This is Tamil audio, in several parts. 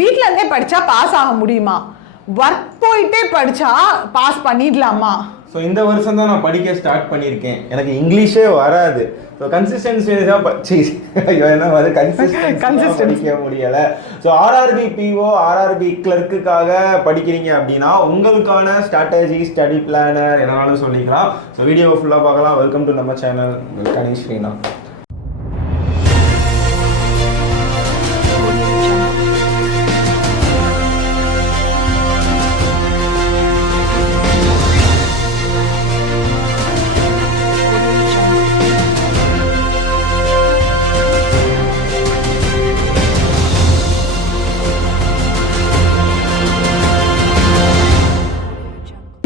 வீட்ல இருந்தே படிச்சா பாஸ் ஆக முடியுமா? ஒர்க் போயிட்டே படிச்சா பாஸ் பண்ணிடலாமா? ஸோ இந்த வருஷம் தான் நான் படிக்க ஸ்டார்ட் பண்ணியிருக்கேன். எனக்கு இங்கிலீஷே வராது. ஸோ கன்சிஸ்டன்சி தான் படிக்க முடியலை. ஸோ ஆர்ஆர்பி பிஓ ஆர்ஆர்பி கிளர்க்குக்காக படிக்கிறீங்க அப்படின்னா உங்களுக்கான ஸ்ட்ராட்டஜி ஸ்டடி பிளானர் என்னாலும் சொல்லிக்கலாம். ஸோ வீடியோவை ஃபுல்லாக பார்க்கலாம். வெல்கம் டு நம்ம சேனல் கணேஷ் ஸ்ரீனா.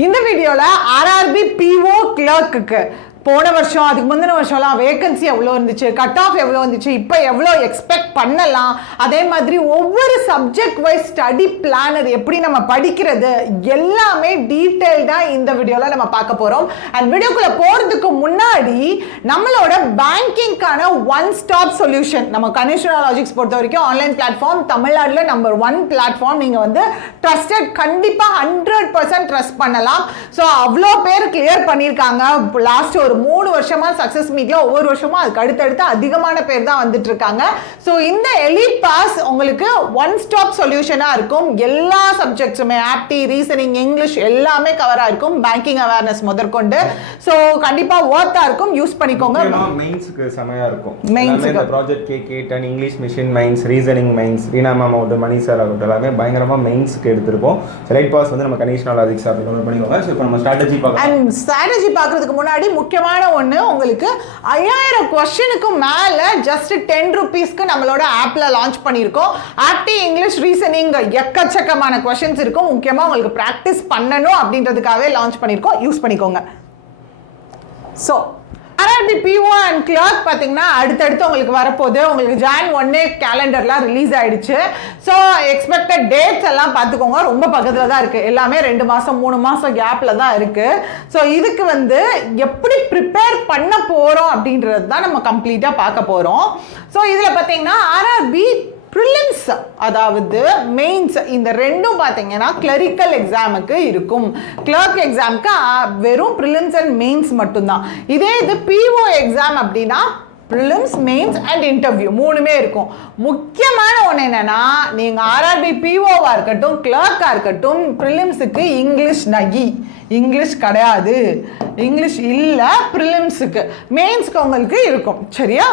இந்த வீடியோல ஆர்ஆர்பி பிஓ கிளர்க்குக்கு போன வருஷம் அதுக்கு முந்தின வருஷம்லாம் வேகன்சி எவ்வளோ இருந்துச்சு, கட் ஆஃப் எவ்வளோ இருந்துச்சு, இப்போ எவ்வளோ எக்ஸ்பெக்ட் பண்ணலாம், அதே மாதிரி ஒவ்வொரு சப்ஜெக்ட் வைஸ் ஸ்டடி பிளானர் எப்படி நம்ம படிக்கிறது எல்லாமே டீட்டெயில்டாக இந்த வீடியோவில் நம்ம பார்க்க போகிறோம். அண்ட் வீடியோக்குள்ளே போகிறதுக்கு முன்னாடி நம்மளோட பேங்கிங்கான ஒன் ஸ்டாப் சொல்யூஷன் நம்ம கணேஷ்வரா லாஜிக்ஸ் பொறுத்த வரைக்கும் ஆன்லைன் பிளாட்ஃபார்ம் தமிழ்நாட்டில் நம்பர் 1 பிளாட்ஃபார்ம். நீங்கள் வந்து ட்ரஸ்டட், கண்டிப்பாக 100% ட்ரஸ்ட் பண்ணலாம். ஸோ அவ்வளோ பேர் கிளியர் பண்ணியிருக்காங்க. லாஸ்ட் ஒரு 3 வருஷமா சக்சஸ் மீட்ல ஒவ்வொரு வருஷமும் அதுக்கு அடுத்தடுத்து அதிகமான பேர் தான் வந்துட்டு இருக்காங்க. ஸோ இந்த எலிட் பாஸ் உங்களுக்கு ஒன் ஸ்டாப் சொல்யூஷனா இருக்கும். எல்லா சப்ஜெக்ட்ஸுமே ஆப்டி, ரீசனிங், இங்கிலீஷ் எல்லாமே கவரா இருக்கும். பேங்கிங் அவேர்னஸ் முதற்கொண்டு. ஸோ கண்டிப்பா வொர்த்தா இருக்கும், யூஸ் பண்ணிக்கோங்க. மெயின்ஸ்க்கு செமையா இருக்கும். மெயின்ஸ்க்கு project K10 English mission mains, reasoning mains, Reena ma'am ஆகட்டும், மணி சார் ஆகட்டும் எல்லாமே பயங்கரமா மெயின்ஸ்க்கு எடுத்திருப்போம். எலிட் பாஸ் வந்து நம்ம கணேஷ்வரா லாஜிக்ஸ் அப்படி டவுன்லோட் பண்ணிக்கோங்க. ஸோ இப்போ நம்ம ஸ்ட்ராட்டஜி பார்க்கலாம். அண்ட் ஸ்ட்ராட்டஜி பார்க்கிறதுக்கு முன்னாடி முக்கியமான ஒன்று, உங்களுக்கு 5000 கொஸ்டினுக்கு மேல ஜஸ்ட் 10 ரூபீஸ்க்கு நம்மளோட ஆப்ல லான்ச் பண்ணியிருக்கோம். ஆப்டி, இங்கிலீஷ், ரீசனிங் எக்கச்சக்கமான கொஸ்டின்ஸ் இருக்கும். முக்கியமா உங்களுக்கு பிராக்டிஸ் பண்ணணும் அப்படின்றதுக்காகவே லான்ச் பண்ணியிருக்கோம். யூஸ் பண்ணிக்கோங்க. So RRB PO and clerk பார்த்தீங்கன்னா அடுத்தடுத்து உங்களுக்கு வரப்போகுது. உங்களுக்கு Jan 1 கேலண்டர்லாம் ரிலீஸ் ஆயிடுச்சு. ஸோ எக்ஸ்பெக்டட் டேட்ஸ் எல்லாம் பார்த்துக்கோங்க, ரொம்ப பக்கத்தில் தான் இருக்குது. எல்லாமே 2 மாதம் 3 மாதம் கேப்பில் தான் இருக்குது. ஸோ இதுக்கு வந்து எப்படி ப்ரிப்பேர் பண்ண போகிறோம் அப்படின்றது தான் நம்ம கம்ப்ளீட்டாக பார்க்க போகிறோம். ஸோ இதில் பார்த்தீங்கன்னா ஆர்ஆர்பி ப்ரிலிம்ஸ் அதாவது மெயின்ஸ் இந்த ரெண்டும் பார்த்தீங்கன்னா கிளரிக்கல் எக்ஸாமுக்கு இருக்கும். கிளர்க் எக்ஸாமுக்கு வெறும் ப்ரிலிம்ஸ் அண்ட் மெயின்ஸ் மட்டும்தான். இதே இது பிஓ எக்ஸாம் அப்படின்னா ப்ரிலிம்ஸ், மெயின்ஸ் அண்ட் இன்டர்வியூ 3மே இருக்கும். முக்கியமான ஒன்று என்னன்னா, நீங்கள் ஆர்ஆர்பி பிஓவாக இருக்கட்டும், கிளர்க்காக இருக்கட்டும், ப்ரிலிம்ஸுக்கு இங்கிலீஷ் நகி, இங்கிலீஷ் கிடையாது, இங்கிலீஷ் இல்லை ப்ரிலிம்ஸுக்கு. மெயின்ஸ்க்கு உங்களுக்கு இருக்கும். சரியா?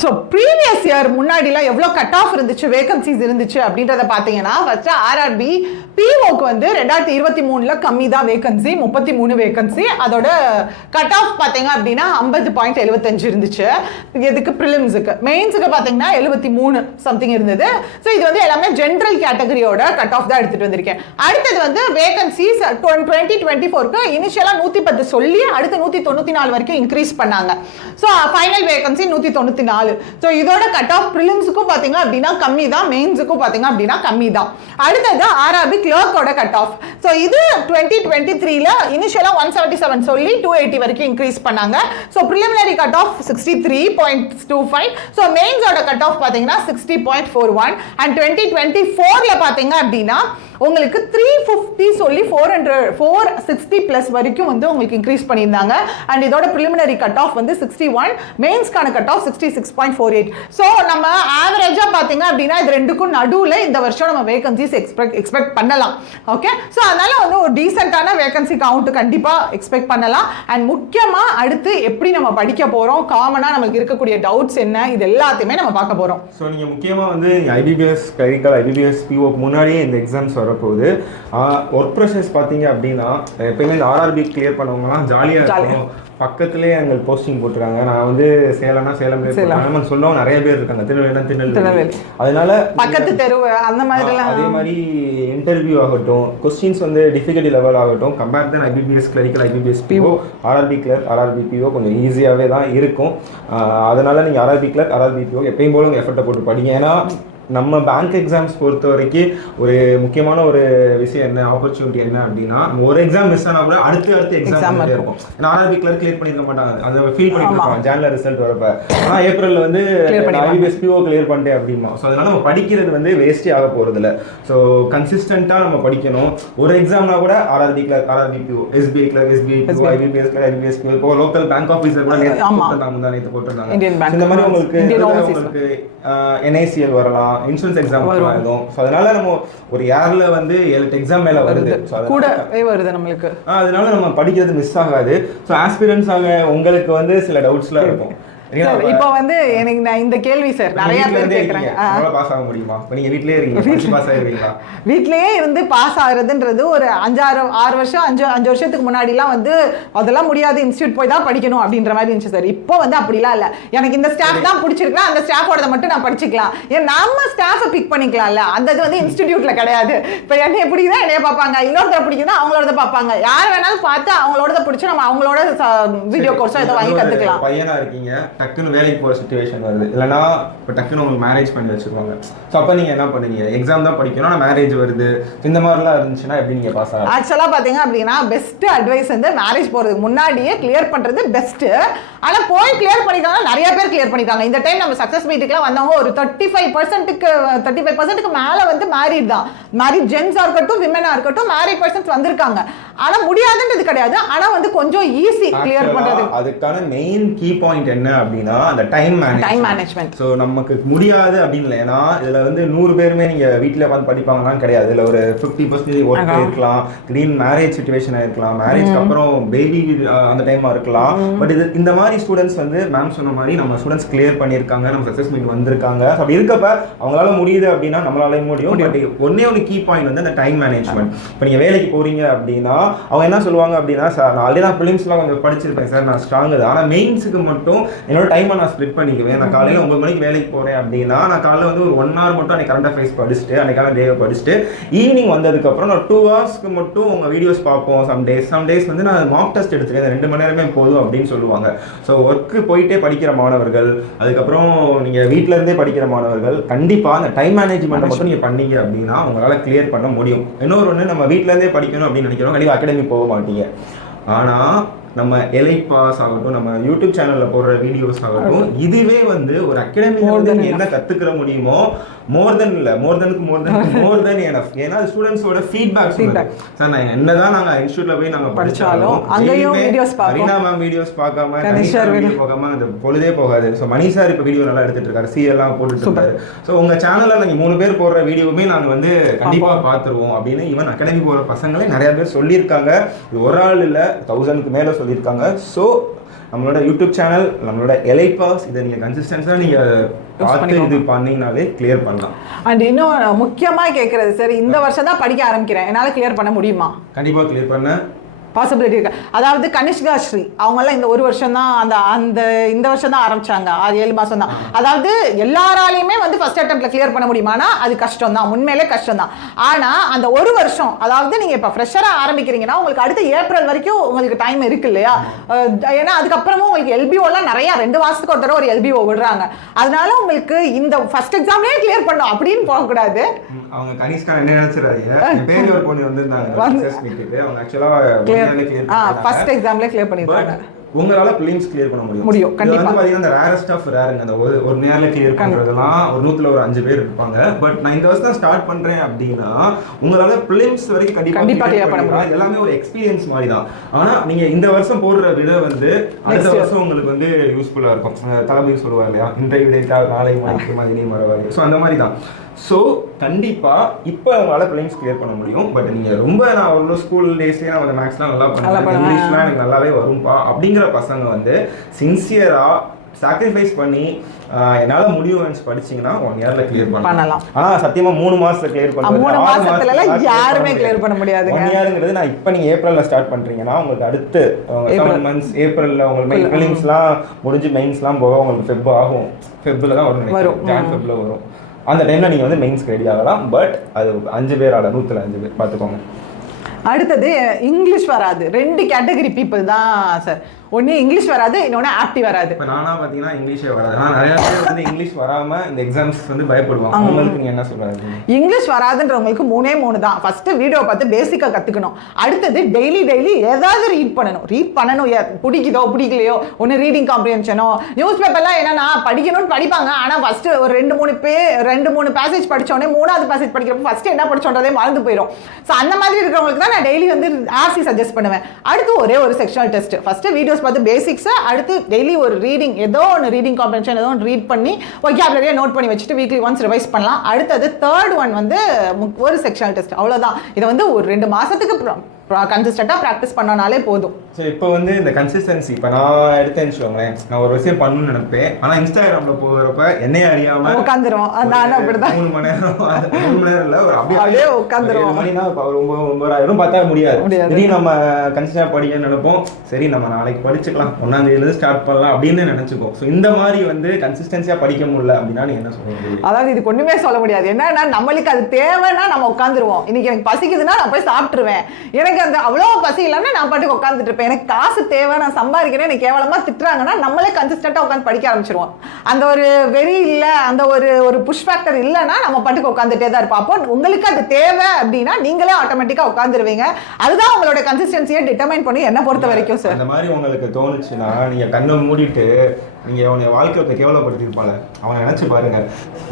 ஸோ ப்ரீவியஸ் இயர் முன்னாடிலாம் எவ்வளோ கட் ஆஃப் இருந்துச்சு, வேகன்சிஸ் இருந்துச்சு அப்படின்றத பார்த்தீங்கன்னா, ஃபர்ஸ்ட் ஆர்ஆர்பி பிஓக்கு வந்து 2023 கம்மி தான் வேகன்சி, 33 வேகன்சி. அதோட கட் ஆஃப் பார்த்தீங்க அப்படின்னா 50.75 இருந்துச்சு. எதுக்கு? ப்ரிலிம்ஸுக்கு. மெயின்ஸுக்கு பார்த்தீங்கன்னா 73 சம்திங் இருந்தது. ஸோ இது வந்து எல்லாமே ஜென்ரல் கேட்டகரியோட கட் ஆஃப் தான் எடுத்துகிட்டு வந்திருக்கேன். அடுத்தது வந்து வேகன்சிஸ் 2024க்கு இனிஷியலாக 110 சொல்லி அடுத்து 194 வரைக்கும் இன்க்ரீஸ் பண்ணாங்க. So final vacancy 194. ஸோ இதோட கட் ஆஃப் ப்ரிலிம்ஸுக்கும் பார்த்தீங்க அப்படின்னா கம்மி தான், மெயின்ஸுக்கும் பார்த்தீங்க அப்படின்னா கம்மி தான். அடுத்தது ஆர்ஆர்பி கிளர்க்கோட கட் ஆஃப். ஸோ இது 2023ல இனிஷியலாக 177 சொல்லி 280 வரைக்கும் இன்க்ரீஸ் பண்ணாங்க. So preliminary cut off 63.25. So மெயின்ஸோட கட் ஆஃப் பார்த்தீங்கன்னா 60.41. அண்ட் 2024ல பார்த்தீங்க அப்படின்னா உங்களுக்கு 350 சொல்லி 460 பிளஸ் வரைக்கும் வந்து உங்களுக்கு இன்க்ரீஸ் பண்ணியிருந்தாங்க. அண்ட் இதோட ப்ரிலிமினரி கட் ஆஃப் வந்து 61, மெயின்ஸ்க்கான கட் ஆஃப் 66.48. ஸோ நம்ம ஆவரேஜாக பார்த்தீங்க அப்படின்னா இது ரெண்டுக்கும் நடுவில் இந்த வருஷம் நம்ம வேகன்சிஸ் எக்ஸ்பெக்ட் பண்ணலாம். ஓகே, ஸோ அதனால வந்து ஒரு டீசென்டான வேகன்சி கவுண்ட் கண்டிப்பாக எக்ஸ்பெக்ட் பண்ணலாம். அண்ட் முக்கியமாக அடுத்து எப்படி நம்ம படிக்க போகிறோம், காமனாக நமக்கு இருக்கக்கூடிய டவுட்ஸ் என்ன, இது எல்லாத்தையுமே நம்ம பார்க்க போகிறோம். ஸோ நீங்கள் முக்கியமாக வந்து ஐபிபிஎஸ் கிளரிக்கல், ஐபிபிஎஸ் பிஓக்கு முன்னாடியே இந்த எக்ஸாம்ஸ் வரப்போகுது. ஒர்க் ப்ரெஷர்ஸ் பார்த்தீங்க அப்படின்னா எப்பயுமே இந்த ஆர்ஆர்பி கிளியர் பண்ணவங்கலாம் ஜாலியாக இருக்கும். பக்கத்துலேயே எங்கள் போஸ்டிங் போட்டுருக்காங்க. நான் வந்து சேலம்னா சேலம் சொல்லுவாங்க, நிறைய பேர் இருக்காங்க. திருநெல்வேலி, அதனால பக்கத்து தெரு அந்த மாதிரி. அதே மாதிரி இன்டர்வியூ ஆகட்டும், கொஸ்டின்ஸ் வந்து டிஃபிகல்ட்டி லெவல் ஆகட்டும், compare than IBPS clerical, IBPS PO, RRB clerk, RRB PO கொஞ்சம் ஈஸியாகவே தான் இருக்கும். அதனால நீங்கள் ஆர்ஆர்பி கிளர்க், ஆர்ஆர்பி பிஓ எப்பயும் போல உங்கள் எஃபர்ட்டை போட்டு படிங்க. ஏன்னா நம்ம பேங்க் எக்ஸாம்ஸ் பொறுத்த வரைக்கும் ஒரு முக்கியமான ஒரு விஷயம் என்ன ஆப்பர்ச்சுனிட்டி என்ன அப்படின்னா ஒரு எக்ஸாம் மிஸ் ஆனா கூட அடுத்து எக்ஸாம் இருக்கும். ஏன்னா ஆர்ஆர்பி கிளர்க் கிளியர் பண்ணிருக்க மாட்டாங்க, அதை ஃபீல் பண்ணிட்டு இருப்பாங்க ஜான்ல ரிசல்ட் வரப்ப. ஆனா ஏப்ரல்ல வந்து ஐபிஎஸ் பிஓ கிளியர் பண்ணிட்டேன் அப்படிமா. ஸோ அதனால நம்ம படிக்கிறது வந்து வேஸ்டே ஆக போறது இல்லை. ஸோ கன்சிஸ்டன்டா நம்ம படிக்கணும். ஒரு எக்ஸாம்னா கூட RRB clerk, RRB PO, SBI clerk, SBI PO, IPS clerk, IPS PO, இப்போ லோக்கல் பேங்க் ஆஃபீஸர் கூட போட்டிருந்தாங்க. இந்த மாதிரி உங்களுக்கு NICL வரலாம், இன்சூரன்ஸ் எக்ஸாம் வரலாம். ஸோ அதனால நம்ம ஒரு இயர்ல வந்து 7 எக்ஸாம் மேல வருது, கூடவே வருது நம்மளுக்கு. அதனால நம்ம படிக்கிறது மிஸ் ஆகாது. ஸோ ஆஸ்பிரன்ஸ் ஆக உங்களுக்கு வந்து சில டவுட்ஸ்லாம் இருக்கும். இப்போ வந்து எனக்கு நான் இந்த கேள்வி சார் நிறைய பேர் கேக்குறாங்க, பாஸ் ஆக முடியுமா? நீங்க வீட்லயே இருக்கீங்க, பாஸ் ஆயிருவீங்களா? வீட்லயே இருந்து பாஸ் ஆகுறதுன்றது ஒரு 5-6 வருஷம் 5 வருஷத்துக்கு முன்னாடிலாம் வந்து அதெல்லாம் முடியாது, இன்ஸ்டியூட் போய் தான் படிக்கணும் அப்படின்ற மாதிரி இருந்துச்சு சார். இப்போ வந்து அப்படிலாம் இல்லை. எனக்கு இந்த ஸ்டாஃப் தான் பிடிச்சிருக்கா, அந்த ஸ்டாஃபோட மட்டும் நான் படிச்சுக்கலாம், ஏன் நம்ம ஸ்டாஃபை பிக் பண்ணிக்கலாம்ல. அந்த இது வந்து இன்ஸ்டிடியூட்ல கிடையாது. இப்போ என்னைய பிடிக்குதா என்னைய பார்ப்பாங்க, இன்னொருத்தர் பிடிக்குதா அவங்களோட பார்ப்பாங்க, யார் வேணாலும் பார்த்து அவங்களோட பிடிச்சி நம்ம அவங்களோட வீடியோ கோர்ஸோ ஏதோ வாங்கி கத்துக்கலாம். பையனா இருக்கீங்க, டக்குன்னு வேலைக்கு போகிற சுச்சுவேஷன் வருது, இல்லைனா இப்போ டக்குன்னு உங்களுக்கு மேரேஜ் பண்ணி வச்சுருவாங்க. ஸோ அப்போ நீங்கள் என்ன பண்ணுவீங்க? எக்ஸாம் தான் படிக்கணும், ஆனால் மேரேஜ் வருது, இந்த மாதிரிலாம் இருந்துச்சுன்னா எப்படி நீங்கள் பாஸ் ஆகும்? ஆக்சுவலாக பார்த்தீங்க அப்படின்னா பெஸ்ட் அட்வைஸ் வந்து மேரேஜ் போகிறதுக்கு முன்னாடியே கிளியர் பண்ணுறது பெஸ்ட்டு. ஆனால் போய் கிளியர் பண்ணிட்டாங்கன்னா நிறைய பேர் கிளியர் பண்ணிட்டாங்க. இந்த டைம் நம்ம சக்ஸஸ் மீட்டுக்குலாம் வந்தவங்க ஒரு 35% மேலே வந்து மேரிட் தான். மேரிட் ஜென்ஸாக இருக்கட்டும், விமனாக இருக்கட்டும், மேரிட் பர்சன்ஸ் வந்திருக்காங்க. ஆனால் முடியாதுன்றது கிடையாது, ஆனால் வந்து கொஞ்சம் ஈஸி கிளியர் பண்ணுறது. அதுக்கான மெயின் கீ பாயிண்ட் என்ன அப்படின்னா அந்த டைம் மேனேஜ்மெண்ட். ஸோ நமக்கு முடியாது அப்படின்னு இல்லை. ஏன்னா இதில் வந்து 100 பேருமே நீங்கள் வீட்டில் உட்காந்து படிப்பாங்கன்னு கிடையாது. இதில் ஒரு 50% ஒர்க் இருக்கலாம், திடீர்னு மேரேஜ் சுச்சுவேஷனாக இருக்கலாம், மேரேஜ்க்கு அப்புறம் பேபி அந்த டைமாக இருக்கலாம். பட் இது இந்த மாதிரி ஸ்டூடெண்ட்ஸ் வந்து மேம் சொன்ன மாதிரி நம்ம ஸ்டூடெண்ட்ஸ் கிளியர் பண்ணியிருக்காங்க, நம்ம சக்ஸஸ் மீட் வந்திருக்காங்க. அப்படி இருக்கப்ப அவங்களால முடியுது அப்படின்னா நம்மளால முடியும். பட் ஒன்று கீ பாயிண்ட் வந்து அந்த டைம் மேனேஜ்மெண்ட். இப்போ நீங்கள் வேலைக்கு போறீங்க அப்படின்னா அவங்க என்ன சொல்லுவாங்க அப்படின்னா, சார் நான் ஆல்ரெடி ப்ரிலிம்ஸ்லாம் கொஞ்சம் படிச்சிருப்பேன் சார், நான் ஸ்ட்ராங் தான், ஆனால் மெயின்ஸுக்கு மட்டும் என்னோட டைமை நான் ஸ்ப்ளிட் பண்ணிக்குவேன். நான் காலையில் 9 மணிக்கு வேலைக்கு போகிறேன் அப்படின்னா நான் காலையில் வந்து ஒரு 1 hour மட்டும் அன்றைக்கி கரண்ட் அஃபேர்ஸ் படிச்சுட்டு அன்றைக்கான டேவை படிச்சுட்டு ஈவினிங் வந்ததுக்கப்புறம் நான் 2 hours மட்டும் உங்கள் வீடியோஸ் பார்ப்போம். சம் டேஸ் வந்து நான் மார்க் டெஸ்ட் எடுத்துக்கிறேன், 2 மணி நேரமே போதும் அப்படின்னு சொல்லுவாங்க. ஸோ ஒர்க்கு போயிட்டே படிக்கிற மாணவர்கள், அதுக்கப்புறம் நீங்கள் வீட்டில் இருந்தே படிக்கிற மாணவர்கள் கண்டிப்பாக அந்த டைம் மேனேஜ்மெண்ட்டை மட்டும் நீங்கள் பண்ணீங்க அப்படின்னா உங்களால் கிளியர் பண்ண முடியும். இன்னொரு நம்ம வீட்டிலேருந்தே படிக்கணும் அப்படின்னு நினைக்கிறோம், கண்டிப்பாக அகாடமி போக மாட்டீங்க. ஆனால் நம்ம எலைட் பாஸ் ஆகட்டும், நம்ம யூடியூப் சேனல்ல போடுற வீடியோஸ் ஆகட்டும், இதுவே வந்து ஒரு அகாடமில வந்து நீங்க என்ன கத்துக்கிற முடியுமோ மோர் தென் எனஃப். ஏன்னா ஸ்டூடெண்ட்ஸோட ஃபீட்பேக் சார், நான் என்னதான் நாங்க இன்ஸ்டியூட்ல போய் நாங்க படிச்சாலும் அங்கேயும் ரீனா மேம் வீடியோஸ் பார்க்காம வீடியோ பார்க்காம அந்த பொழுதே போகாது. ஸோ மணி சார் இப்போ வீடியோ நல்லா எடுத்துட்டு இருக்காரு, சீரியல்லாம் போட்டுட்டு இருக்காரு. ஸோ உங்க சேனல்ல நீங்க 3 பேர் போடுற வீடியோவுமே நாங்க வந்து கண்டிப்பா பார்த்துருவோம் அப்படின்னு ஈவன் அகாடமி போற பசங்களே நிறைய பேர் சொல்லியிருக்காங்க. இது ஒரு ஆள் இல்லை, 1000க்கு மேல சொல்லியிருக்காங்க. ஸோ நம்மளோட யூடியூப் சேனல், நம்மளோட எலைட் பாஸ், இதை நீங்கள் கன்சிஸ்டன்ஸாக நீங்கள் பார்த்து இது பண்ணீங்கனாலே கிளியர் பண்ணலாம். அண்ட் இன்னும் முக்கியமாக கேட்குறது சார், இந்த வருஷம் தான் படிக்க ஆரம்பிக்கிறேன், என்னால் கிளியர் பண்ண முடியுமா? கண்டிப்பாக கிளியர் பண்ண பாசிபிலிட்டி இருக்கு. அதாவது கனிஷ்கா ஸ்ரீ அவங்கெல்லாம் இந்த ஒரு வருஷம் தான் இந்த வருஷம் தான் ஆரம்பிச்சாங்க, 6-7 மாதம் தான். அதாவது எல்லாராலையுமே வந்து ஃபர்ஸ்ட் அட்டெம்ப்ட்ல கிளியர் பண்ண முடியுமானா அது கஷ்டம் தான், உண்மையிலே கஷ்டம் தான். ஆனால் அந்த ஒரு வருஷம், அதாவது நீங்கள் இப்போ ஃப்ரெஷராக ஆரம்பிக்கிறீங்கன்னா உங்களுக்கு அடுத்த ஏப்ரல் வரைக்கும் உங்களுக்கு டைம் இருக்கு இல்லையா? ஏன்னா அதுக்கப்புறமும் உங்களுக்கு எல்பிஓலாம் நிறையா 2 மாதத்துக்கு ஒரு தடவை ஒரு எல்பிஓ விடுறாங்க. அதனால உங்களுக்கு இந்த ஃபர்ஸ்ட் எக்ஸாம்லேயே கிளியர் பண்ணணும் அப்படின்னு போகக்கூடாது. அவங்க கனிஷ்கா என்ன நினைச்சிடாதீங்க, பேர் ஒரு பொண்ணு வந்திருந்தாங்க அவங்க ஆக்சுவலாக ஃபர்ஸ்ட் எக்ஸாம்ல கிளியர் பண்ணிருக்காங்க. உங்களால பிலிம்ஸ் கிளியர் பண்ண முடியும் கண்டிப்பா. பாத்தீங்கன்னா அந்த ரேரஸ்ட் ஆஃப் ரேருங்க, அந்த ஒரு நேர்ல கிளியர் பண்றதெல்லாம் ஒரு 100ல ஒரு 5 பேர் இருப்பாங்க. பட் நான் இந்த வருஷம் ஸ்டார்ட் பண்றேன் அப்படின்னா உங்களால பிலிம்ஸ் வரைக்கும் கண்டிப்பா கிளியர் பண்ண முடியும். எல்லாமே ஒரு எக்ஸ்பீரியன்ஸ் மாதிரி தான். ஆனா நீங்க இந்த வருஷம் போடுற விட வந்து அடுத்த வருஷம் உங்களுக்கு வந்து யூஸ்ஃபுல்லா இருக்கும். தளபதி சொல்லுவாங்க இல்லையா, இன்றைய விடைத்தா நாளை மணிக்கு மதினி மறவாது. ஸோ அந்த மாதிரி தான். ஸோ கண்டிப்பாக இப்போ உங்களால் பிலிம்ஸ் கிளியர் பண்ண முடியும். பட் நீங்கள் ரொம்ப நான் அவ்வளோ ஸ்கூல் டேஸ்லேயே நான் மேக்ஸ்லாம் நல்லா பண்ணுவேன், இங்கிலீஷ்லாம் எனக்கு நல்லாவே வரும்பா அப்படிங்கிற பசங்க வந்து சின்சியராக சாக்ரிஃபைஸ் பண்ணி என்னால் முடியும் படிச்சிங்கன்னா 1 yearல கிளியர் பண்ணலாம். ஆனால் சத்தியமாக 3 மாதத்துல கிளியர் பண்ணலாம், யாருமே கிளியர் பண்ண முடியாது. 1 yearங்கிறது நான் இப்போ நீங்கள் ஏப்ரலில் ஸ்டார்ட் பண்ணுறீங்கன்னா உங்களுக்கு அடுத்து 7 months ஏப்ரலில் உங்களுக்கு பிலிம்ஸ்லாம் முடிஞ்சு மெயின்ஸ்லாம் போக உங்களுக்கு ஃபெப் ஆகும். ஃபெப்பில் தான் வரும், ஜான் ஃபெப்பில் வரும். அந்த டைமில் நீங்கள் வந்து மெயின்ஸ்க்கு ரெடி ஆகலாம். பட் அது 5 பேர் 100ல 5 பேர் பார்த்துக்கோங்க. அடுத்தது இங்கிலீஷ் வராது, 2 கேட்டகரி பீப்புள் தான் சார். ஒன்று இங்கிலீஷ் வராது, இன்னொன்று ஆப்டி வராது. இப்போ நானா பார்த்தீங்கன்னா இங்கிலீஷே வராது. ஆனால் நிறைய பேர் வந்து இங்கிலீஷ் வராமல் இந்த எக்ஸாம்ஸ் வந்து பயப்படுவாங்க. அவங்களுக்கு நீங்கள் என்ன சொல்கிறாங்க? இங்கிலீஷ் வராதுன்றவங்களுக்கு 3 தான். ஃபஸ்ட்டு வீடியோ பார்த்து பேசிக்காக கற்றுக்கணும். அடுத்தது டெய்லி ஏதாவது ரீட் பண்ணணும். பிடிக்குதோ பிடிக்கலையோ ஒன்று ரீடிங் காம்ப்ரிஹென்ஷனோ. நியூஸ் பேப்பர்லாம் என்னன்னா படிக்கணும்னு படிப்பாங்க, ஆனால் ஃபஸ்ட்டு ஒரு 2-3 பேசேஜ் படித்தோடனே 3வது பேசேஜ் படிக்கிறப்போ ஃபஸ்ட்டு என்ன படிச்சோன்றதே மறந்து போயிடும். ஸோ அந்த மாதிரி இருக்கிறவங்களுக்கு தான் நான் டெய்லி வந்து ஆர்சி சஜஸ்ட் பண்ணுவேன். அடுத்து ஒரே ஒரு செக்ஷனல் டெஸ்ட். ஃபஸ்ட்டு வீடியோஸ் பார்த்து பேசிக்ஸை, அடுத்து டெய்லி ஒரு ரீடிங், ஏதோ ஒன்று ரீடிங் காம்ப்ரிஹென்ஷன் ஏதோ ஒன்று ரீட் பண்ணி ஒக்காபுலரியை நோட் பண்ணி வச்சுட்டு வீக்லி ஒன்ஸ் ரிவைஸ் பண்ணலாம். அடுத்தது தேர்ட் ஒன் வந்து ஒரு செக்ஷனல் டெஸ்ட். அவ்வளோதான். இதை வந்து ஒரு 2 மாதத்துக்கு கன்சிஸ்டண்டாக ப்ராக்டிஸ் பண்ணனாலே போதும். ஸோ இப்போ வந்து இந்த கன்சிஸ்டன்சி இப்போ நான் எடுத்தேன்னு வச்சுக்கோங்களேன், நான் ஒரு விஷயம் பண்ணணும்னு நினைப்பேன், ஆனால் இன்ஸ்டாகிராமில் போகிறப்ப என்னையே அறியாமல் உட்காந்துருவோம். நானும் அப்படிதான். 3 மணி நேரம் 3 மணி நேரம் இல்லை, ஒரு அப்படியே உட்காந்துருவோம். மணினா 9,000 பார்த்தா முடியாது. திடீர்னு நம்ம கன்சிஸ்டன்ட் படிக்க நினைப்போம், சரி நம்ம நாளைக்கு படிச்சுக்கலாம், 1ஆம் தேதியிலேருந்து ஸ்டார்ட் பண்ணலாம் அப்படின்னு நினச்சிப்போம். ஸோ இந்த மாதிரி வந்து கன்சிஸ்டன்சியாக படிக்க முடியல அப்படின்னா நீங்கள் என்ன சொல்லுவீங்க? அதாவது இதுக்கு ஒன்றுமே சொல்ல முடியாது. என்னன்னா நம்மளுக்கு அது தேவைன்னா நம்ம உட்காந்துருவோம். இன்னைக்கு எனக்கு பசிக்குதுன்னா நான் போய் சாப்பிட்டுருவேன். எனக்கு அந்த அவ்வளோ பசி இல்லைன்னா நான் பாட்டுக்கு உட்காந்துட்டு இருப்பேன். எனக்கு காசு தேவை, நான் சம்பாதிக்கிறேன், எனக்கு கேவலமாக திட்டுறாங்கன்னா நம்மளே கன்சிஸ்டண்டாக உட்காந்து படிக்க ஆரம்பிச்சிருவோம். அந்த ஒரு வெறி இல்லை, அந்த ஒரு புஷ் ஃபேக்டர் இல்லைன்னா நம்ம பாட்டுக்கு உட்காந்துட்டே தான் இருப்போம். அப்போ உங்களுக்கு அது தேவை அப்படின்னா நீங்களே ஆட்டோமேட்டிக்காக உட்காந்துருவீங்க. அதுதான் உங்களோட கன்சிஸ்டன்சியை டிட்டர்மைன் பண்ணி என்ன பொறுத்த வரைக்கும் சார். அந்த மாதிரி உங்களுக்கு தோணுச்சுன்னா நீங்கள் கண்ணை மூடிட்டு நீங்கள் அவனை வாழ்க்கையை கேவலப்படுத்திருப்பாங்க அவனை நினச்சி பாருங்க.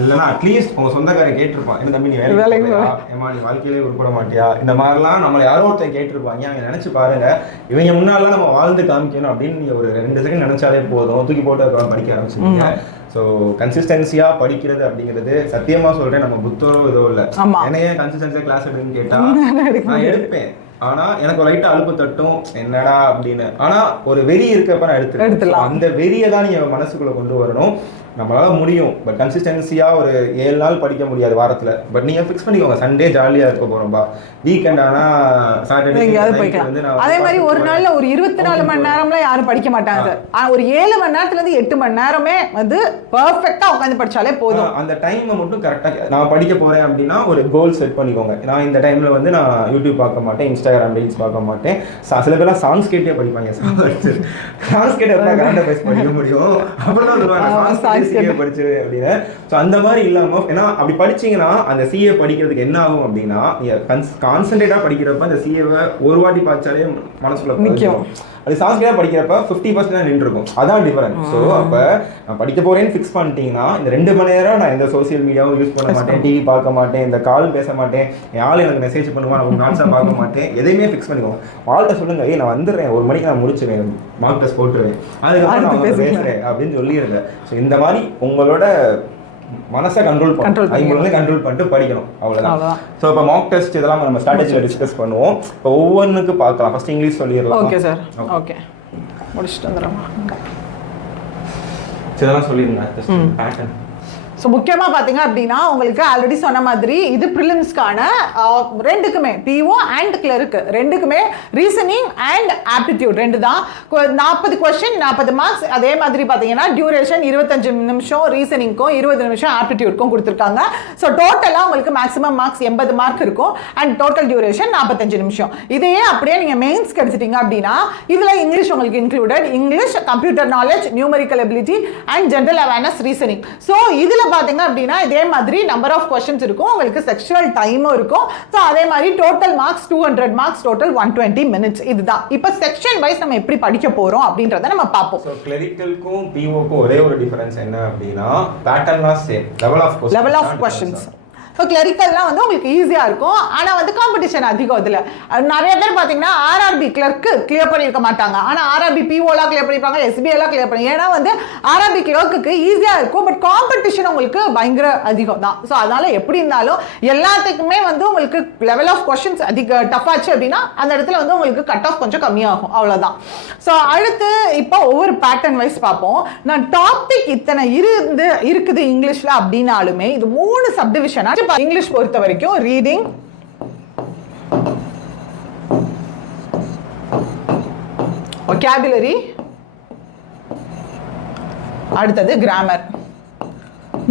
இல்லைன்னா அட்லீஸ்ட் உங்கள் சொந்தக்காரன் கேட்டிருப்பான், என்ன தம்பி நீ வேலைக்கு ஏமா நீ வாழ்க்கையிலே உருப்பட மாட்டியா, இந்த மாதிரிலாம் நம்மளை யாரோ ஒருத்தன் கேட்டிருப்பாங்க. அவங்க நினச்சி பாருங்க, இவங்க முன்னாலாம் நம்ம வாழ்ந்து காமிக்கணும் அப்படின்னு நீங்கள் ஒரு 2 செகண்ட் நினச்சாலே போதும், தூக்கி போட்டு படிக்க ஆரம்பிச்சிருக்கீங்க. ஸோ கன்சிஸ்டன்சியாக படிக்கிறது அப்படிங்கிறது சத்தியமாக சொல்கிறேன், நம்ம புத்தரோ இதோ இல்லை. என்னையே கன்சிஸ்டன்சியாக கிளாஸ் எடுன்னு கேட்டால் நான் எடுப்பேன். ஆனா எனக்கு லைட்டா அலுப்பு தட்டும், என்னடா அப்படின்னு. ஆனா ஒரு வெறி இருக்கப்ப நான் எடுத்துக்கலாம். அந்த வெறியை தான் நீங்க மனசுக்குள்ள கொண்டு வரணும். நம்மளால முடியும், பட் கன்சிஸ்டன்சியா ஒரு 7 நாள் படிக்க முடியாது வாரத்துல. பட் நீங்க ஃபிக்ஸ் பண்ணிக்கோங்க, சண்டே ஜாலியா இருக்க போறோம்பா, வீக்கெண்ட் ஆனா சாட்டர்டே வந்து அதே மாதிரி ஒரு நாள்ல ஒரு 24 மணி நேரம்லாம் யாரும் படிக்க மாட்டாங்க சார். ஆனா ஒரு 7 மணி நேரத்துல இருந்து 8 மணி நேரமே வந்து பெர்ஃபெக்ட்டா உட்கார்ந்து படிச்சாலே போதும். அந்த டைமை மட்டும் கரெக்டா நான் படிக்க போறேன் அப்படின்னா ஒரு கோல் செட் பண்ணிக்கோங்க. நான் இந்த டைம்ல வந்து நான் யூடியூப் பார்க்க மாட்டேன், இன்ஸ்டாகிராம் ரீல்ஸ் பார்க்க மாட்டேன். சில பேர்லாம் சாங்ஸ் கேட்டே படிப்பாங்க. சாங்ஸ் கேட்டே கரெக்டா பேச படிக்க முடியும். அப்புறம் தான் சிஏ படிச்சது அப்படின்னு. ஸோ அந்த மாதிரி இல்லாமல், ஏன்னா அப்படி படிச்சீங்கன்னா அந்த சிஏ படிக்கிறதுக்கு என்ன ஆகும் அப்படின்னா, நீங்கள் கான்சன்ட்ரேட்டாக படிக்கிறப்ப அந்த சிஏவை ஒரு வாட்டி படித்தாலே மனசுக்குள்ள நிற்கும். அது சான்ஸ்கிரிட்டாக படிக்கிறப்ப 50% தான் நின்றுருக்கும். அதான் டிஃபரன்ஸ். ஸோ அப்போ நான் படிக்க போகிறேன்னு ஃபிக்ஸ் பண்ணிட்டீங்கன்னா இந்த 2 மணி நேரம் நான் எந்த சோசியல் மீடியாவும் யூஸ் பண்ண மாட்டேன், டிவி பார்க்க மாட்டேன், இந்த கால் பேச மாட்டேன், என் ஆள் எனக்கு மெசேஜ் பண்ணுவான், நான் நாட்ஸாக பார்க்க மாட்டேன், எதையுமே ஃபிக்ஸ் பண்ணிக்கோங்க. வாழ்க்கை சொல்லுங்க, நான் வந்துடுறேன், 1 மணிக்கு நான் முடிச்சுவேன், மார்க் டெஸ்ட் போட்டுருவேன், அதுக்கப்புறம் நான் பேசுகிறேன் அப்படின்னு சொல்லிடுங்க. ஸோ இந்த மாதிரி உங்களோட மனசை கண்ட்ரோல் பண்ணிட்டு படிக்கணும், அவ்வளவுதான். ஸோ இப்போ மார்க் டெஸ்ட் இதெல்லாம் நம்ம ஸ்ட்ராட்டஜியில் டிஸ்கஸ் பண்ணுவோம். இப்போ ஒவ்வொன்றுக்கு பார்க்கலாம். ஃபர்ஸ்ட் இங்கிலீஷ் சொல்லிடலாம். ஓகே சார், ஓகே முடிச்சுட்டு வந்துடுறோம். இதெல்லாம் சொல்லிடுங்க பேட்டர்ன். ஸோ முக்கியமாக பார்த்தீங்க அப்படின்னா உங்களுக்கு ஆல்ரெடி சொன்ன மாதிரி இது ப்ரிலிம்ஸ்க்கான 2க்குமே பிஓ அண்ட் கிளர்க் 2க்குமே ரீசனிங் அண்ட் ஆப்டிடியூட் 2 தான். 40 கொஸ்டின் 40 மார்க்ஸ். அதே மாதிரி பார்த்தீங்கன்னா டியூரேஷன் 25 நிமிஷம் ரீசனிங்க்கும் 20 நிமிஷம் ஆப்டிடியூட்க்கும் கொடுத்துருக்காங்க. ஸோ டோட்டலாக உங்களுக்கு மேக்ஸிமம் மார்க்ஸ் 80 மார்க் இருக்கும் அண்ட் டோட்டல் டியூரேஷன் 45 நிமிஷம். இதையே அப்படியே நீங்கள் மெயின்ஸ்க்கு எடுத்துட்டீங்க அப்படின்னா இதில் இங்கிலீஷ் உங்களுக்கு included. English, computer knowledge, numerical ability and general awareness, reasoning. So இதில் பாத்தீங்க அப்படின்னா இதே மாதிரி நம்பர் ஆஃப் क्वेश्चंस இருக்கும், உங்களுக்கு செக்சுவல் டைமும் இருக்கும். சோ அதே மாதிரி total marks 200 marks, total 120 minutes. இதுதான் இப்போ செக்ஷன் வைஸ் நம்ம எப்படி படிக்க போறோம் அப்படின்றத நம்ம பார்ப்போம். சோ கிளரிக்கல்க்கும் பிஓக்கும் ஒரே ஒரு டிஃபரன்ஸ் என்ன அப்படின்னா பேட்டர்னா same, level of questions. So கிளரிக்கல்லாம் வந்து உங்களுக்கு ஈஸியாக இருக்கும், ஆனால் வந்து காம்படிஷன் அதிகம். இதில் நிறைய பேர் பார்த்தீங்கன்னா ஆர்ஆர்பி கிளர்க்கு கிளியர் பண்ணியிருக்க மாட்டாங்க, ஆனால் ஆர்ஆர்பி பிஓலாம் கிளியர் பண்ணியிருப்பாங்க, எஸ்பிஐலாம் கிளியர் பண்ணி. ஏன்னா வந்து ஆர்ஆர்பி கிளர்க்கு ஈஸியாக இருக்கும், பட் காம்படிஷன் உங்களுக்கு பயங்கர அதிகம் தான். ஸோ அதனால் எப்படி இருந்தாலும் எல்லாத்துக்குமே வந்து உங்களுக்கு லெவல் ஆஃப் கொஸ்டின்ஸ் அதிக டஃப் ஆச்சு அப்படின்னா அந்த இடத்துல வந்து உங்களுக்கு கட் ஆஃப் கொஞ்சம் கம்மியாகும், அவ்வளோதான். ஸோ அடுத்து இப்போ ஒவ்வொரு பேட்டர்ன் வைஸ் பார்ப்போம். நான் டாபிக் இத்தனை இருக்குது இங்கிலீஷில் அப்படின்னாலுமே இது 3 சப்டிவிஷனாக இங்கிலீஷ் பொறுத்த வரைக்கும் ரீடிங், vocabulary, அடுத்தது கிராமர்.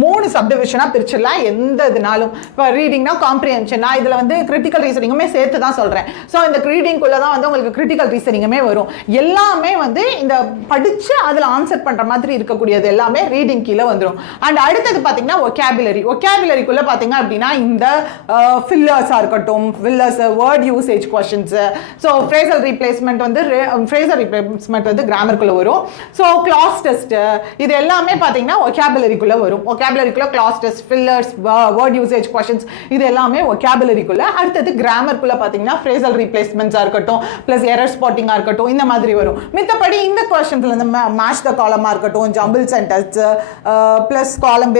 3 சப்டிவிஷனாக பிரிச்சிடலாம் எந்த இதுனாலும். இப்போ ரீடிங்னா காம்ப்ரிஹென்ஷனா, இதில் வந்து கிரிட்டிக்கல் ரீசனிங்குமே சேர்த்து தான் சொல்கிறேன். ஸோ இந்த ரீடிங்குள்ளே தான் வந்து உங்களுக்கு கிரிட்டிக்கல் ரீசனிங்குமே வரும். எல்லாமே வந்து இந்த படித்து அதில் ஆன்சர் பண்ணுற மாதிரி இருக்கக்கூடியது எல்லாமே ரீடிங் கீழே வந்துடும். அண்ட் அடுத்தது பார்த்தீங்கன்னா ஒகேபுலரிக்குள்ளே பார்த்தீங்க அப்படின்னா இந்த ஃபில்லர்ஸாக இருக்கட்டும், word usage questions, so phrasal replacement வந்து கிராமருக்குள்ளே வரும். ஸோ கிளாஸ் டெஸ்ட்டு இது எல்லாமே பார்த்தீங்கன்னா ஒகேபுலரிக்குள்ளே வரும். ஒகேபுலரிக்குள்ளே cloze test, fillers, word usage questions இது எல்லாமே ஒகேபுலரிக்குள்ளே. அடுத்தது கிராமருக்குள்ளே பார்த்தீங்கன்னா ஃப்ரேசல் ரீப்ளேஸ்மெண்ட்ஸாக இருக்கட்டும், ப்ளஸ் எரர் ஸ்பாட்டிங்காக இருக்கட்டும், இந்த மாதிரி வரும். மித்தபடி இந்த கொஸ்டின்ஸில் இந்த மேட்ச் த காலமாக இருக்கட்டும், ஜம்பிள் சென்டென்ஸ் ப்ளஸ் காலம்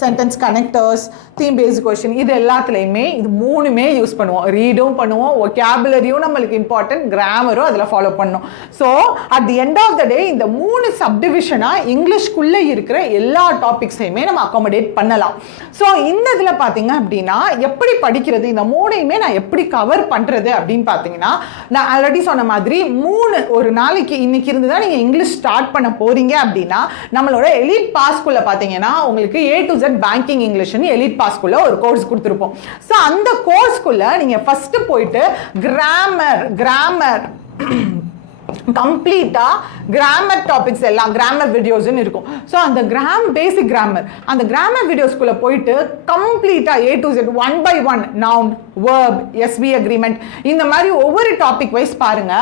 sentence connectors, theme based question, இது எல்லாத்துலேயுமே இது 3மே யூஸ் பண்ணுவோம். ரீடும் பண்ணுவோம், ஒகேபுலரியும் நம்மளுக்கு இம்பார்ட்டன்ட், கிராமரும் அதில் ஃபாலோ பண்ணணும். So at the end of the day இந்த 3 சப்டிவிஷனாக இங்கிலீஷ்குள்ளே இருக்கிற எல்லா டாபிக்ஸையுமே நம்ம அகாமடேட் பண்ணலாம். ஸோ இந்த இதில் பார்த்தீங்க அப்படின்னா எப்படி படிக்கிறது, இந்த 3யுமே நான் எப்படி கவர் பண்ணுறது அப்படின்னு பார்த்தீங்கன்னா, நான் ஆல்ரெடி சொன்ன மாதிரி 3 ஒரு நாளைக்கு இன்னைக்கு இருந்து தான் நீங்கள் இங்கிலீஷ் ஸ்டார்ட் பண்ண போகிறீங்க அப்படின்னா, நம்மளோட எலிட் பாஸ்குள்ளே பார்த்தீங்கன்னா உங்களுக்கு A to Z பேங்கிங் இங்கிலீஷ்னு எலிட் பாஸ்குள்ள ஒரு கோர்ஸ் கொடுத்துருப்போம். ஸோ அந்த கோர்ஸ்குள்ள நீங்கள் ஃபஸ்ட்டு போயிட்டு கிராமர் கம்ப்ளீட்டாக கிராமர் டாபிக்ஸ் எல்லாம் கிராமர் வீடியோஸ்ன்னு இருக்கும். ஸோ அந்த பேசிக் கிராமர் அந்த கிராமர் வீடியோஸ்குள்ளே போயிட்டு கம்ப்ளீட்டாக A to Z 1 by 1 noun, verb, SB agreement இந்த மாதிரி ஒவ்வொரு டாபிக் வைஸ் பாருங்க.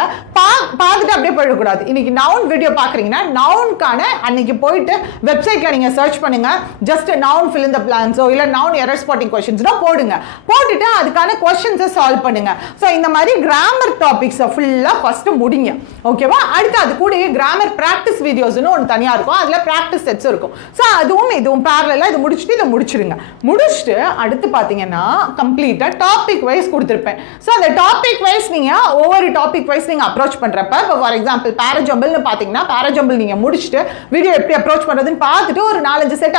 பார்த்துட்டு அப்படியே போயிடக்கூடாது. இன்னைக்கு நவுன் வீடியோ பார்க்குறீங்கன்னா நவுனுக்கான அன்னைக்கு போயிட்டு வெப்சைட்டில் நீங்கள் சர்ச் பண்ணுங்க, just noun fill in the blanks இல்லை நவுன் எரர் ஸ்பாட்டிங் கொஸ்டின்ஸ் தான் போடுங்க. போட்டுட்டு அதுக்கான கொஸ்டின்ஸை சால்வ் பண்ணுங்க. ஸோ இந்த மாதிரி கிராமர் டாபிக்ஸை ஃபுல்லாக ஃபஸ்ட்டு முடிங்க. ஓகேவா? அடுத்து அது கூட கிராமர் ப்ராக்டிஸ் வீடியோஸ்னு ஒன்று தனியாக இருக்கும், அதில் ப்ராக்டிஸ் செட்ஸ் இருக்கும். ஸோ இதுவும் பேரலாக இது முடிச்சுட்டு இதை முடிச்சிடுங்க. முடிச்சுட்டு அடுத்து பார்த்தீங்கன்னா கம்ப்ளீட்டாக டாபிக் வைஸ் கொடுத்துருப்பேன். ஸோ அந்த டாபிக் வைஸ் நீங்கள் ஒவ்வொரு டாபிக் வைஸ் நீங்கள் அப்ரோச் பண்ணுறப்ப, இப்போ ஃபார் எக்ஸாம்பிள் பேராஜம்பிள்னு பார்த்தீங்கன்னா, பேராஜம்பிள் நீங்கள் முடிச்சுட்டு வீடியோ எப்படி அப்ரோச் பண்ணுறதுன்னு பார்த்துட்டு ஒரு 4-5 செட்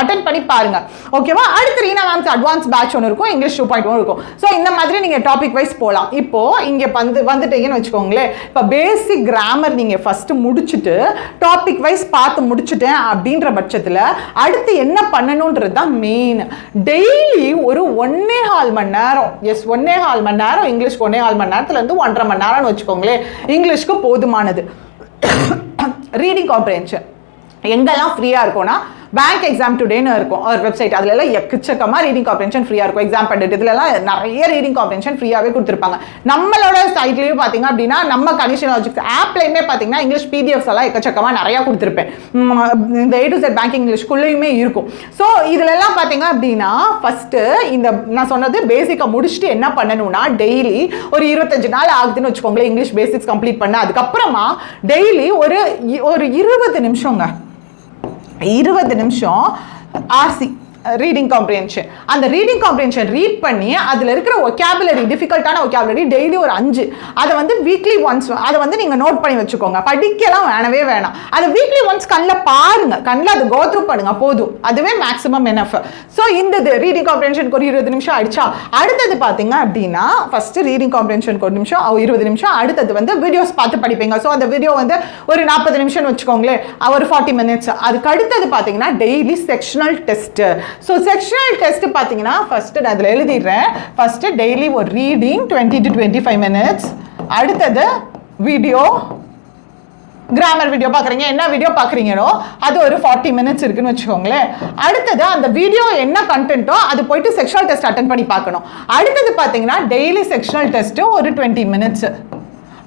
அட்டென்ட் பண்ணி பாருங்க. ஓகேவா? அடுத்து ரீனா மேம்ஸ் அட்வான்ஸ் பேட்ச் ஒன்று இருக்கும், இங்கிலீஷ் 2.1 இருக்கும். ஸோ இந்த மாதிரி நீங்கள் டாபிக் வைஸ் போகலாம். இப்போ இங்கே வந்துட்டீங்கன்னு வச்சுக்கோங்களேன், இப்போ பேசிக் கிராமர் நீங்கள் ஃபஸ்ட்டு முடிச்சுட்டு டாபிக் வைஸ் பார்த்து முடிச்சுட்டேன் அப்படின்ற பட்சத்தில் அடுத்து என்ன பண்ணணுன்றது தான் மெயின். டெய்லி ஒரு 1.25 மணி நேரம், 1.25 மணி நேரம் இங்கிலீஷ்க்கு 1.25 மணி நேரத்துலேருந்து 1.5 மணி நேரம்னு வச்சுக்கோங்களேன், இங்கிலீஷ்க்கு போதுமானது. ரீடிங் காம்ப்ரிஹென்ஷன் எங்கெல்லாம் ஃப்ரீயாக இருக்கும்னா, பேங்க் எக்ஸாம் டுடேன்னு இருக்கும் ஒரு வெப்சைட், அதுல எக்கச்சக்கமாக ரீடிங் காம்ப்ரிஹென்ஷன் ஃப்ரீயாக இருக்கும். எக்ஸாம் பண்டிட் இதுலலாம் நிறைய ரீடிங் காம்ப்ரிஹென்ஷன் ஃப்ரீயாகவே கொடுத்துருப்பாங்க. நம்மளோட சைட்லேயும் பார்த்தீங்க அப்படின்னா, நம்ம கண்டிஷன் லாஜிக்ஸ் ஆப்லையுமே பார்த்தீங்கன்னா இங்கிலீஷ் பிடிஎஃப்ஸ் எல்லாம் எக்கச்சக்கமாக நிறையா கொடுத்துருப்பேன். இந்த A to Z பேங்கிங் இங்கிலீஷ்குள்ளேயுமே இருக்கும். ஸோ இதுலலாம் பார்த்தீங்க அப்படின்னா ஃபஸ்ட்டு இந்த நான் சொன்னது பேசிக்காக முடிச்சுட்டு என்ன பண்ணணும்னா, டெய்லி ஒரு 25 நாள் ஆகுதுன்னு வச்சுக்கோங்களேன் இங்கிலீஷ் பேசிக்ஸ் கம்ப்ளீட் பண்ண. அதுக்கப்புறமா டெய்லி ஒரு 20 நிமிஷங்க, 20 நிமிஷம் ஆர்சி ரீடிங் காம்ப்ரிஹென்ஷன். அந்த ரீடிங் காம்ப்ரிஹென்ஷன் ரீட் பண்ணி அதில் இருக்கிற ஒகேபுலரி, டிஃபிகல்ட்டான ஒகேபுலரி டெய்லி ஒரு 5, அதை வந்து வீக்லி ஒன்ஸ் அதை வந்து நீங்கள் நோட் பண்ணி வச்சுக்கோங்க. படிக்கலாம் வேணாம், அதை வீக்லி ஒன்ஸ் கண்ணில் பாருங்க, கண்ணில் அதை கோத்ரூ பண்ணுங்க, போதும், அதுவே மேக்ஸிமம் எனஃப். ஸோ இந்த ரீடிங் காம்ப்ரிஹென்ஷனுக்கு ஒரு 20 நிமிஷம் ஆயிடுச்சா, அடுத்தது பார்த்தீங்க அப்படின்னா ஃபஸ்ட்டு ரீடிங் காம்ப்ரிஹென்ஷனுக்கு 1 நிமிஷம், 20 நிமிஷம், அடுத்தது வந்து வீடியோஸ் பார்த்து படிப்பீங்க. ஸோ அந்த வீடியோ வந்து ஒரு 40 நிமிஷம் வச்சுக்கோங்களேன், ஒரு 40 மினிட்ஸ். அதுக்கு அடுத்தது பார்த்தீங்கன்னா daily sectional test. So sectional test பார்த்தீங்கன்னா ஃபஸ்ட்டு நான் அதில் எழுதிடுறேன். ஃபஸ்ட்டு டெய்லி ஒரு ரீடிங் 20 to 25 மினிட்ஸ், அடுத்தது வீடியோ, கிராமர் வீடியோ பார்க்குறீங்க, என்ன வீடியோ பார்க்குறீங்களோ அது ஒரு 40 மினிட்ஸ் இருக்குன்னு வச்சுக்கோங்களேன். அடுத்தது அந்த வீடியோ என்ன கண்டென்ட்டோ அது போயிட்டு செக்ஷனல் டெஸ்ட் அட்டென்ட் பண்ணி பார்க்கணும். அடுத்தது பார்த்தீங்கன்னா டெய்லி செக்ஷனல் டெஸ்ட்டு ஒரு 20 மினிட்ஸ்,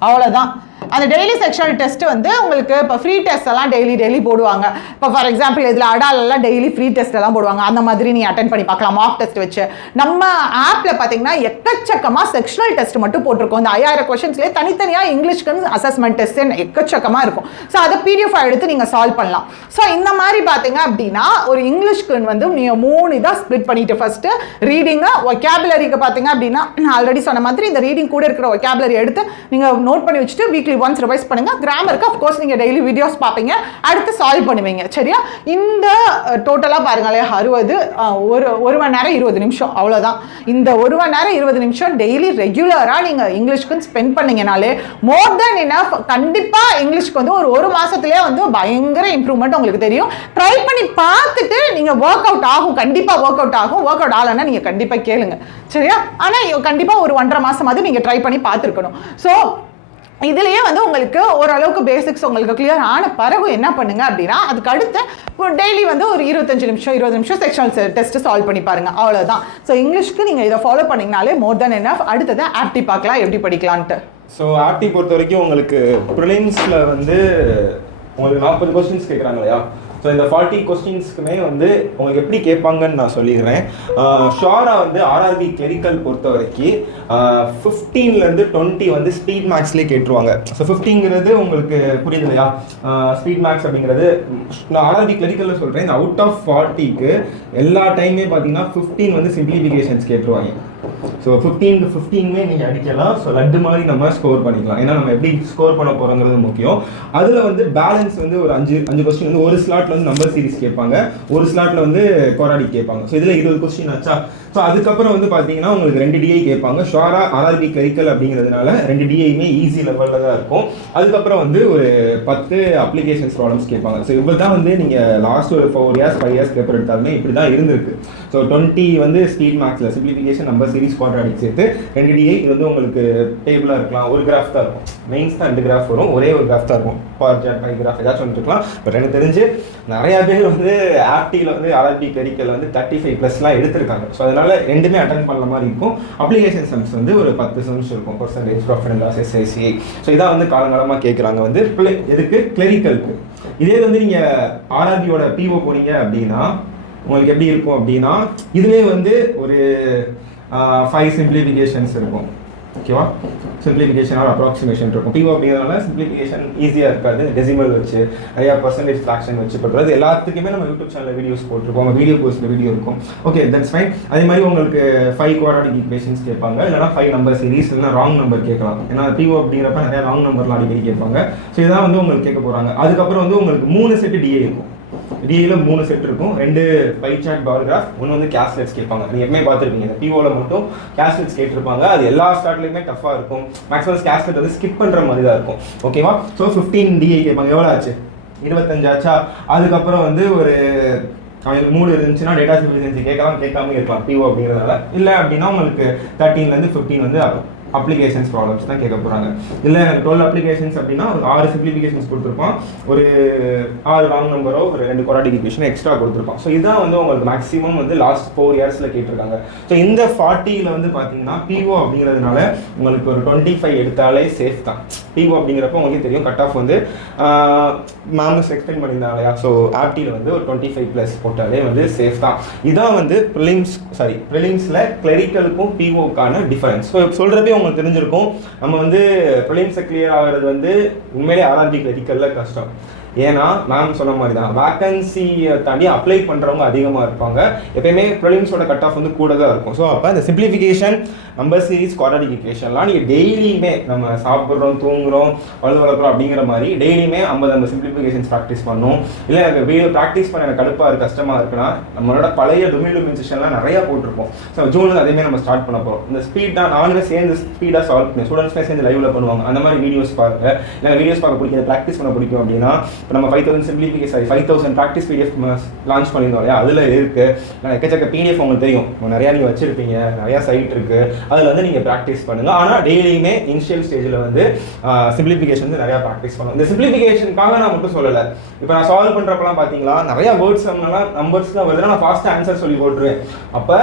அவ்வளோதான். அந்த டெய்லி செக்ஷனல் டெஸ்ட் வந்து உங்களுக்கு இப்போ ஃப்ரீ டெஸ்ட் எல்லாம் டெய்லி போடுவாங்க. இப்போ ஃபார் எக்ஸாம்பிள் இதில் அடாலெல்லாம் டெய்லி ஃப்ரீ டெஸ்ட் எல்லாம் போடுவாங்க. அந்த மாதிரி நீ அட்டென்ட் பண்ணி பார்க்கலாம் மார்க் டெஸ்ட் வச்சு. நம்ம ஆப்பில் பார்த்தீங்கன்னா எக்கச்சக்கமாக செக்ஷனல் டெஸ்ட் மட்டும் போட்டிருக்கோம். இந்த 5000 கொஸ்டின்ஸ்லேயே தனித்தனியாக இங்கிலீஷ்க்கு அசஸ்மெண்ட் டெஸ்ட் எக்கச்சக்கமாக இருக்கும். ஸோ அதை PDF எடுத்து நீங்கள் சால்வ் பண்ணலாம். ஸோ இந்த மாதிரி பார்த்தீங்க அப்படின்னா ஒரு இங்கிலீஷ்க்கு வந்து நீங்கள் 3 இதாக ஸ்ப்ளிட் பண்ணிட்டு ஃபஸ்ட்டு ரீடிங்கு, ஒகேபுலரிக்கு பார்த்தீங்க அப்படின்னா ஆல்ரெடி சொன்ன மாதிரி இந்த ரீடிங் கூட இருக்கிற ஒகேபுலரி எடுத்து நீங்கள் நோட் பண்ணி வச்சுட்டு வீக்லி வீக்லி ஒன்ஸ் ரிவைஸ் பண்ணுங்க. கிராமருக்கு அஃப்கோர்ஸ் நீங்கள் டெய்லி வீடியோஸ் பார்ப்பீங்க, அடுத்து சால்வ் பண்ணுவீங்க. சரியா? இந்த டோட்டலாக பாருங்களேன் 60 ஒரு மணி நேரம் 20 நிமிஷம் அவ்வளோதான். இந்த 1 மணி நேரம் 20 நிமிஷம் டெய்லி ரெகுலராக நீங்கள் இங்கிலீஷ்க்கு ஸ்பெண்ட் பண்ணீங்கனாலே மோர் தென் இனஃப். கண்டிப்பாக இங்கிலீஷ்க்கு வந்து ஒரு மாதத்துலேயே வந்து பயங்கர இம்ப்ரூவ்மெண்ட் உங்களுக்கு தெரியும். ட்ரை பண்ணி பார்த்துட்டு நீங்கள் ஒர்க் அவுட் ஆகும், கண்டிப்பாக ஒர்க் அவுட் ஆகும். ஒர்க் அவுட் ஆகலைன்னா நீங்கள் கண்டிப்பாக கேளுங்க. சரியா? ஆனால் கண்டிப்பாக ஒரு 1.5 மாதமாவது நீங்கள் ட்ரை பண்ணி பார்த்துருக்கணும். ஸோ இதுலேயே வந்து உங்களுக்கு ஓரளவுக்கு பேசிக்ஸ் உங்களுக்கு கிளியர் ஆன பிறகு என்ன பண்ணுங்க அப்படின்னா, அதுக்கு அடுத்து டெய்லி வந்து ஒரு 25 நிமிஷம் 20 நிமிஷம் செக்ஷனல் டெஸ்ட் சால்வ் பண்ணி பாருங்க. அவ்வளோதான். ஸோ இங்கிலீஷ்க்கு நீங்கள் இதை ஃபாலோ பண்ணிங்கனாலே மோர் தென் எனஃப். அடுத்தது ஆப்டி பார்க்கலாம் எப்படி படிக்கலான்ட்டு. ஸோ ஆப்டி பொறுத்த வரைக்கும் உங்களுக்கு ப்ரிலிம்ஸில் வந்து உங்களுக்கு 40 கொஸ்டின்ஸ் கேட்குறாங்க இல்லையா? ஸோ இந்த 40 கொஸ்டின்ஸ்க்குமே வந்து உங்களுக்கு எப்படி கேட்பாங்கன்னு நான் சொல்லிடுறேன். ஷோராக வந்து ஆர்ஆர்பி கிளரிக்கல் பொறுத்த வரைக்கும் 15லேருந்து 20 வந்து ஸ்பீட் மேக்ஸ்லேயே கேட்டுருவாங்க. ஸோ 15ங்கிறது உங்களுக்கு புரியுது இல்லையா? ஸ்பீட் மேக்ஸ் அப்படிங்கிறது நான் ஆர்ஆர்பி கிளரிக்கலில் சொல்கிறேன். இந்த அவுட் ஆஃப் 40க்கு எல்லா டைமே பார்த்தீங்கன்னா 15 வந்து சிம்பிளிஃபிகேஷன்ஸ் கேட்டுருவாங்க. ஸோ 15க்கு 15மே நீங்கள் அடிக்கலாம். ஸோ லட்டு மாதிரி நம்ம ஸ்கோர் பண்ணிக்கலாம். ஏன்னா நம்ம எப்படி ஸ்கோர் பண்ண போகிறோங்கிறது முக்கியம். அதில் வந்து பேலன்ஸ் வந்து ஒரு 5 கொஸ்டின் வந்து ஒரு ஸ்லாட்டில் வந்து நம்பர் சீரிஸ் கேட்பாங்க, ஒரு ஸ்லாட்டில் வந்து குவாட்ராடிக் கேட்பாங்க. ஸோ இதில் 20 கொஸ்டின் ஆச்சா? ஸோ அதுக்கப்புறம் வந்து பார்த்தீங்கன்னா உங்களுக்கு 2 DI கேட்பாங்க. ஷோரா ஆர்ஆர்பி கிளரிக்கல் அப்படிங்கிறதுனால 2 DIயுமே ஈஸி லெவலில் தான் இருக்கும். அதுக்கப்புறம் வந்து ஒரு 10 அப்ளிகேஷன்ஸ் ப்ராப்ளம்ஸ் கேட்பாங்க. ஸோ இப்படி தான் வந்து நீங்கள் லாஸ்ட் ஒரு 4 இயர்ஸ் 5 இயர்ஸ் பேப்பர் எடுத்தாலுமே இப்படி தான் இருந்திருக்கு. ஸோ 20 வந்து ஸ்பீட் மேக்ஸில் சிம்பிளிஃபிகேஷன் நம்பர் சீரிஸ் குவாட்ராடிக் சேர்த்து 2 DI. இது வந்து உங்களுக்கு டேபிளாக இருக்கலாம், ஒரு கிராஃப் தான் இருக்கும். மெயின்ஸ் தான் 2 கிராஃப் வரும், ஒரே ஒரு கிராஃப் தான் இருக்கும். பார் சார்ட், பை கிராஃப் ஏதாச்சும் ஒன்று இருக்கலாம். பட் எனக்கு தெரிஞ்சு நிறையா பேர் வந்து ஆப்டியில் வந்து ஆர்ஆர்பி கிளரிக்கல் வந்து 35+லாம் எடுத்திருக்காங்க. ஸோ அதனால ரெண்டுமே அட்டன் பண்ண மாதிரி இருக்கும். அப்ளிகேஷன் சம்ஸ் வந்து ஒரு 10 சம்ஸ் இருக்கும். Percentage, profit and loss, SICI. So இதான் வந்து காலங்காலமாக கேட்குறாங்க வந்து எதுக்கு கிளரிக்கலுக்கு. இதே வந்து நீங்கள் ஆர்ஆர்பியோட PO போனீங்க அப்படின்னா உங்களுக்கு எப்படி இருக்கும் அப்படின்னா, இதுவே வந்து ஒரு 5 சிம்பிளிஃபிகேஷன்ஸ் இருக்கும். ஓகேவா? சிம்பிளிஃபிகேஷன் ஆர் அப்ராக்சிமேஷன் இருக்கும். PO அப்படிங்கிறதுனால சிம்பிளிஃபிகேஷன் ஈஸியாக இருக்காது. டெசிமல் வச்சு நிறையா பர்சன்டேஜ் ஃப்ராக்ஷன் வச்சு பண்ணுறது எல்லாத்துக்குமே நம்ம யூடியூப் சேனலில் வீடியோஸ் போட்டிருப்போம். வீடியோ கோர்ஸில் வீடியோ இருக்கும். Okay, that's fine. அதே மாதிரி உங்களுக்கு 5 குவாட்ராடிக் ஈக்குவேஷன்ஸ் கேட்பாங்க, இல்லைனா 5 நம்பர் சீரிஸ், இல்லைனா ராங் நம்பர் கேட்கலாம். ஏன்னா PO அப்படிங்கிறப்ப நிறையா ராங் நம்பர்லாம் அடிக்கடி கேட்பாங்க. ஸோ இதான் வந்து உங்களுக்கு கேட்க போகிறாங்க. அதுக்கப்புறம் வந்து உங்களுக்கு 3 செட்டு DI இருக்கும். DIல 3 செட் இருக்கும். 2 பை சார்ட் பார் கிராஃப், ஒன்று வந்து கேஸ்லெட்ஸ் கேட்பாங்க. நீங்கள் எப்பவுமே பார்த்துருப்பீங்க, இந்த POல மட்டும் கேஸ்லெட்ஸ் கேட்டிருப்பாங்க. அது எல்லா ஸ்டார்ட்லையுமே டஃபாக இருக்கும். மேக்ஸிமம் கேஸ்லெட் வந்து ஸ்கிப் பண்ணுற மாதிரி தான் இருக்கும். ஓகேவா? ஸோ 15 DI கேட்பாங்க. எவ்வளோ ஆச்சு? 25 ஆச்சா? அதுக்கப்புறம் வந்து ஒரு அவங்களுக்கு மூடு இருந்துச்சுன்னா டேட்டா சிம்பிளிஃபிகேஷன் கேட்கலாம், கேட்காம இருக்கலாம் PO அப்படிங்கிறதுனால. இல்லை அப்படின்னா உங்களுக்கு 13லேருந்து 15 வந்து அப்ளிகேஷன்ஸ் ப்ராப்ளம்ஸ் தான் கேட்க போகிறாங்க. இல்லை 12 அப்ளிகேஷன்ஸ் அப்படின்னா ஒரு 6 சிம்பிளிஃபிகேஷன்ஸ் கொடுத்துருப்பான், ஒரு 6 ராங் நம்பரோ ஒரு 2 குவாட்ராடிக் ஈக்குவேஷன் எக்ஸ்ட்ரா கொடுத்துருப்பான். ஸோ இதான் வந்து உங்களுக்கு மேக்ஸிமம் வந்து லாஸ்ட் 4 இயர்ஸில் கேட்டிருக்காங்க. ஸோ இந்த 40ல் வந்து பார்த்தீங்கன்னா PO அப்படிங்கிறதுனால உங்களுக்கு ஒரு 25 எடுத்தாலே சேஃப் தான். PO அப்படிங்கிறப்ப உங்களுக்கு தெரியும் கட் ஆஃப் வந்து மேம்ஸ் எக்ஸ்பிளைன் பண்ணியிருந்தாங்க இல்லையா? ஸோ ஆப்டியில் வந்து ஒரு 25+ போட்டாலே வந்து சேஃப் தான். இதான் வந்து ப்ரிலிம்ஸில் கிளரிக்கலுக்கும் POக்கான டிஃபரன்ஸ். ஸோ சொல்கிறப்பே உங்களுக்கு தெரிஞ்சிருக்கும், நம்ம வந்து ப்ரிலிம்ஸை கிளியர் ஆகிறது வந்து உண்மையிலே ஆர்ஆர்பி கிளரிக்கலில் கஷ்டம். ஏன்னா மேம் சொன்ன மாதிரி தான் வேக்கன்சியை தாண்டி அப்ளை பண்ணுறவங்க அதிகமாக இருப்பாங்க. எப்பயுமே ப்ரிலிம்ஸோட கட் ஆஃப் வந்து கூட தான் இருக்கும். ஸோ அப்போ இந்த சிம்பிளிஃபிகேஷன் நம்பர் சீரிஸ் குவாட்ராடிக் ஈக்குவேஷன்லாம் நீங்கள் டெய்லியுமே நம்ம சாப்பிட்றோம், தூங்குறோம், வளர்க்குறோம் அப்படிங்கிற மாதிரி டெய்லியுமே 50 சிம்பிளிஃபிகேஷன்ஸ் ப்ராக்டிஸ் பண்ணணும். இல்லை எனக்கு வீடியோ ப்ராக்டிஸ் பண்ண எனக்கு கடுப்பாக இருக்குது, கஷ்டமாக இருக்குன்னா நம்மளோட பழைய டொமினியல் செஷன்லாம் நிறையா போட்டிருப்போம். ஸோ ஜூனில் அதேமாதிரி நம்ம ஸ்டார்ட் பண்ண போகிறோம். இந்த ஸ்பீட் தான் நாங்களே சேர்ந்து ஸ்பீடாக சால்வ் பண்ணி ஸ்டூடெண்ட்ஸ்மே சேர்ந்து லைவில் பண்ணுவாங்க. அந்த மாதிரி வீடியோஸ் பாருங்கள். இல்லை வீடியோஸ் பார்க்க பிடிக்கும், ப்ராக்டிஸ் பண்ண பிடிக்கும் அப்படின்னா இப்போ நம்ம 5000 ப்ராக்டிஸ் PDF லான்ச் பண்ணியிருந்தோம் இல்லையா? அதில் இருக்குது எக்கச்சக்க PDF உங்களுக்கு தெரியும், நிறையா நீங்கள் வச்சுருப்பீங்க, நிறையா சைட் இருக்குது. அதில் வந்து நீங்கள் ப்ராக்டிஸ் பண்ணுங்கள். ஆனால் டெய்லியுமே இனிஷியல் ஸ்டேஜில் வந்து சிம்பிளிஃபிகேஷன் வந்து நிறையா ப்ராக்டிஸ் பண்ணுவோம். இந்த சிம்பிளிஃபிகேஷனுக்காக நான் மட்டும் சொல்லலை. இப்போ நான் சால்வ் பண்ணுறப்பெல்லாம் பார்த்தீங்களா நிறையா வேர்ட்ஸ் நம்பர்ஸ்லாம் வருதுன்னா நான் ஃபாஸ்ட்டாக ஆன்சர் சொல்லி போட்டுருவேன். அப்போ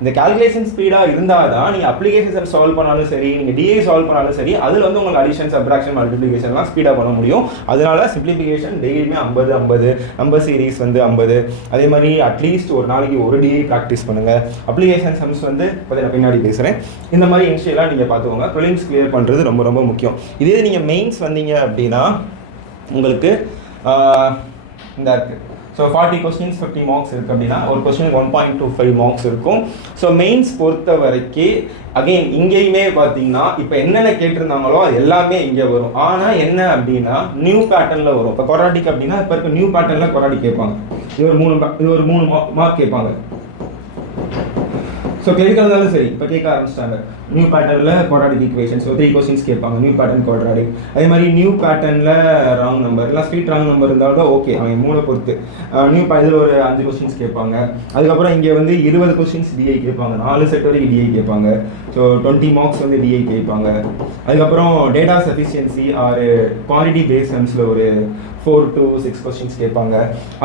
இந்த கால்குலேஷன் ஸ்பீடாக இருந்தால் தான் நீங்கள் அப்ளிகேஷன்ஸ் சால்வ் பண்ணாலும் சரி, நீங்கள் DI சால்வ் பண்ணாலும் சரி, அதில் வந்து உங்களுக்கு அடிஷன், சப்ட்ராக்ஷன், மல்டிப்ளிகேஷன்லாம் ஸ்பீடாக பண்ண முடியும். அதனால சிம்பிளிஃபிகேஷன் டெய்லியுமே 50 நம்பர் சீரிஸ் வந்து 50. அதே மாதிரி அட்லீஸ்ட் ஒரு நாளைக்கு ஒரு DI ப்ராக்டிஸ் பண்ணுங்கள். அப்ளிகேஷன் சம்ஸ் வந்து இப்போ நான் பின்னாடி பேசுகிறேன். இந்த மாதிரி இனிஷியலாக நீங்கள் பார்த்துக்கோங்க. ப்ரிலிம்ஸ் கிளியர் பண்ணுறது ரொம்ப ரொம்ப முக்கியம். இதே நீங்கள் மெயின்ஸ் வந்தீங்க அப்படின்னா உங்களுக்கு இந்த இருக்குது. ஸோ 40 கொஸ்டின்ஸ் 50 மார்க்ஸ் இருக்குது அப்படின்னா ஒரு கொஸ்டினுக்கு 1.25 மார்க்ஸ் இருக்கும். ஸோ மெயின்ஸ் பொறுத்த வரைக்கும் அகெயின் இங்கேயுமே பார்த்தீங்கன்னா இப்போ என்னென்ன கேட்டிருந்தாங்களோ அது எல்லாமே இங்கே வரும். ஆனால் என்ன அப்படின்னா நியூ பேட்டர்னில் வரும். இப்போ கொராடிக் அப்படின்னா இப்போ இருக்க நியூ பேட்டர்னில் கொராடிக் கேட்பாங்க. இது ஒரு 3 மார்க் கேட்பாங்க. ஸோ கிளினிக்கல் இருந்தாலும் சரி இப்போ கேட்க ஆரம்பிச்சிட்டாங்க நியூ பேட்டர்னில் குவாட்ராடிக் ஈக்குவேஷன். ஸோ 3 கொஸ்டின்ஸ் கேட்பாங்க நியூ பேட்டர்ன் குவாட்ராடிக். அதே மாதிரி நியூ பேட்டர்னில் ராங் நம்பர் இல்லை ஸ்ட்ரீட் ராங் நம்பர் இருந்தாலும் தான் ஓகே, அவங்க மூளை பொறுத்து. நியூ இதில் ஒரு 5 கொஸ்டின்ஸ் கேட்பாங்க. அதுக்கப்புறம் இங்கே வந்து 20 கொஸ்டின்ஸ் டிஐ கேட்பாங்க. 4 செட் வரைக்கும் டிஐ கேட்பாங்க. ஸோ 20 மார்க்ஸ் வந்து டிஐ கேட்பாங்க. அதுக்கப்புறம் data sufficiency or quality base சம்ஸில் ஒரு 4 to 6 கொஸ்டின்ஸ் கேட்பாங்க.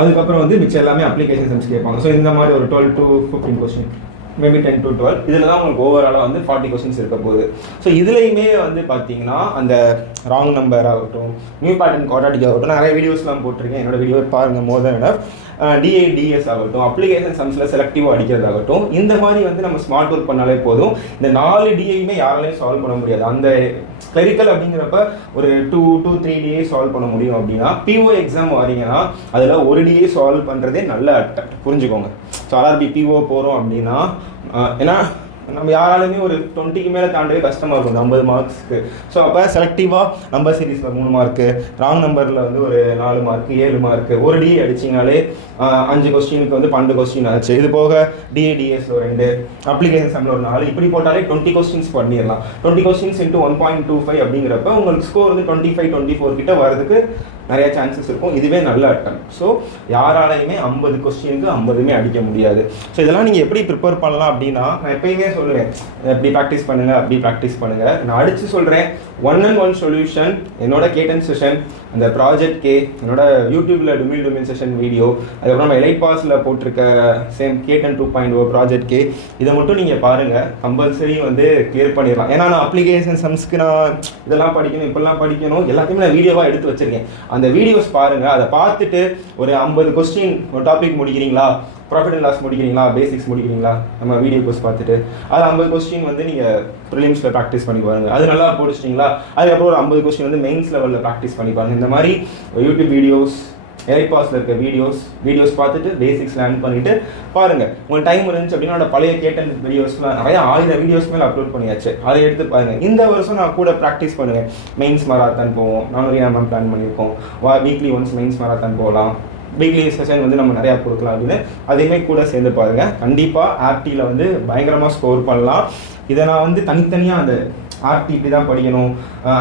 அதுக்கப்புறம் வந்து மிச்சம் எல்லாமே அப்ளிகேஷன் சம்ஸ் கேட்பாங்க. ஸோ இந்த மாதிரி ஒரு 12 to 15 கொஸ்டின், மேபி 10 to 12. இதில் தான் உங்களுக்கு ஓவராலாக வந்து 40 கொஸ்டின்ஸ் இருக்க போகுது. ஸோ இதுலையுமே வந்து பார்த்தீங்கன்னா அந்த ராங் நம்பர் ஆகட்டும், நியூ பேட்டர்ன் குவாட்ராடிக் ஆகட்டும், நிறைய வீடியோஸ்லாம் போட்டிருக்கேன். என்னோட வீடியோ பாருங்கள் மோர் தென் எனஃப். டிஏடிஎஸ் ஆகட்டும், அப்ளிகேஷன் சம்ஸில் செலக்டிவாக அடிக்கிறதாகட்டும், இந்த மாதிரி வந்து நம்ம ஸ்மார்ட் ஒர்க் பண்ணாலே போதும். இந்த 4 டிஐயுமே யாராலையும் சால்வ் பண்ண முடியாது. அந்த கிளரிக்கல் அப்படிங்கிறப்ப ஒரு 2 to 3 டிஏ சால்வ் பண்ண முடியும். அப்படின்னா பிஓ எக்ஸாம் வரீங்கன்னா அதில் ஒரு டிஏ சால்வ் பண்ணுறதே நல்ல அட்டெக்ட், புரிஞ்சுக்கோங்க. ஸோ ஆர்ஆர்பி பிஓ போகிறோம் அப்படின்னா ஏன்னா நம்ம யாராலுமே ஒரு 20க்கு மேலே தாண்டவே கஷ்டமாக இருக்கும் 50 மார்க்ஸ்க்கு. ஸோ அப்போ செலக்டிவாக நம்பர் சீரீஸில் 3 மார்க்கு, ராங் நம்பரில் வந்து ஒரு 4 மார்க்கு, 7 மார்க்கு, ஒரு டிஏ அடிச்சிங்கனாலே 5 கொஸ்டினுக்கு வந்து 12 கொஸ்டின் ஆச்சு. இது போக டிஏடிஎஸ்ல 2, அப்ளிகேஷன் சம்மில் ஒரு 4, இப்படி போட்டாலே 20 கொஸ்டின்ஸ் பண்ணிடலாம். 20 கொஸ்டின்ஸ் இன்ட்டு 1.25 அப்படிங்கிறப்ப உங்களுக்கு ஸ்கோர் வந்து 25-24 கிட்ட வரதுக்கு நிறைய சான்சஸ் இருக்கும். இதுவே நல்ல அட்டம். ஸோ யாராலையுமே 50 கொஸ்டினுக்கு 50மே அடிக்க முடியாது. ஸோ இதெல்லாம் நீங்கள் எப்படி ப்ரிப்பேர் பண்ணலாம் அப்படின்னா, நான் எப்பயுமே சொல்லுவேன், எப்படி ப்ராக்டிஸ் பண்ணுங்கள், அப்படி ப்ராக்டிஸ் பண்ணுங்கள். நான் அடித்து சொல்கிறேன், 1-on-1 சொல்யூஷன், என்னோட கேட்டன் செஷன், அந்த ப்ராஜெக்ட் கே, என்னோட யூடியூப்பில் டுமில் செஷன் வீடியோ, அதுக்கப்புறம் நம்ம எலைட் பாஸில் போட்டிருக்க சேம் கேட்டன் 2.0 ப்ராஜெக்ட் கே, இதை மட்டும் நீங்கள் பாருங்கள். கம்பல்சரி வந்து கிளியர் பண்ணிடலாம். ஏன்னா நான் அப்ளிகேஷன் சம்ஸ்க்கு நான் இதெல்லாம் படிக்கணும், இப்படிலாம் படிக்கணும், எல்லாத்தையுமே நான் வீடியோவாக எடுத்து வச்சுருக்கேன். அந்த வீடியோஸ் பாருங்கள். அதை பார்த்துட்டு ஒரு 50 கொஸ்டின் ஒரு டாபிக் முடிக்கிறீங்களா, ப்ராஃபிட் அண்ட் லாஸ் முடிக்கிறீங்களா, பேசிக்ஸ் முடிக்கிறீங்களா, நம்ம வீடியோ கோர்ஸ் பார்த்துட்டு அது 50 கொஸ்டின் வந்து நீங்கள் ப்ரிலிம்ஸில் ப்ராக்டிஸ் பண்ணி பாருங்கள். அது நல்லா போடிச்சிட்டிங்களா, அதுக்கப்புறம் ஒரு 50 கொஸ்டின் வந்து மெயின்ஸ் லெவலில் ப்ராக்டிஸ் பண்ணி பாருங்கள். இந்த மாதிரி யூடியூப் வீடியோஸ், எலைட் பாஸில் இருக்க வீடியோஸ் பார்த்துட்டு பேசிக்ஸ் லேர்ன் பண்ணிவிட்டு பாருங்கள். உங்களுக்கு டைம் இருந்துச்சு அப்படின்னா பழைய கேட்டன் வீடியோஸ்லாம் நிறையா 1000 வீடியோஸ் மேலே அப்லோட் பண்ணியாச்சு. அதை எடுத்து பாருங்கள். இந்த வருஷம் நான் கூட ப்ராக்டிஸ் பண்ணுவேன். மெயின்ஸ் மராத்தான் போவோம், 400 ml பிளான் பண்ணியிருக்கோம். வீக்லி ஒன்ஸ் மெயின்ஸ் மராத்தான் போகலாம், வீக்லி செஷன் வந்து நம்ம நிறையா கொடுக்கலாம் அப்படின்னு அதையுமே கூட சேர்ந்து பாருங்கள். கண்டிப்பாக ஆர்டியில் வந்து பயங்கரமாக ஸ்கோர் பண்ணலாம். இதை நான் வந்து தனித்தனியாக அந்த ஆர்டி இப்படி தான் படிக்கணும்,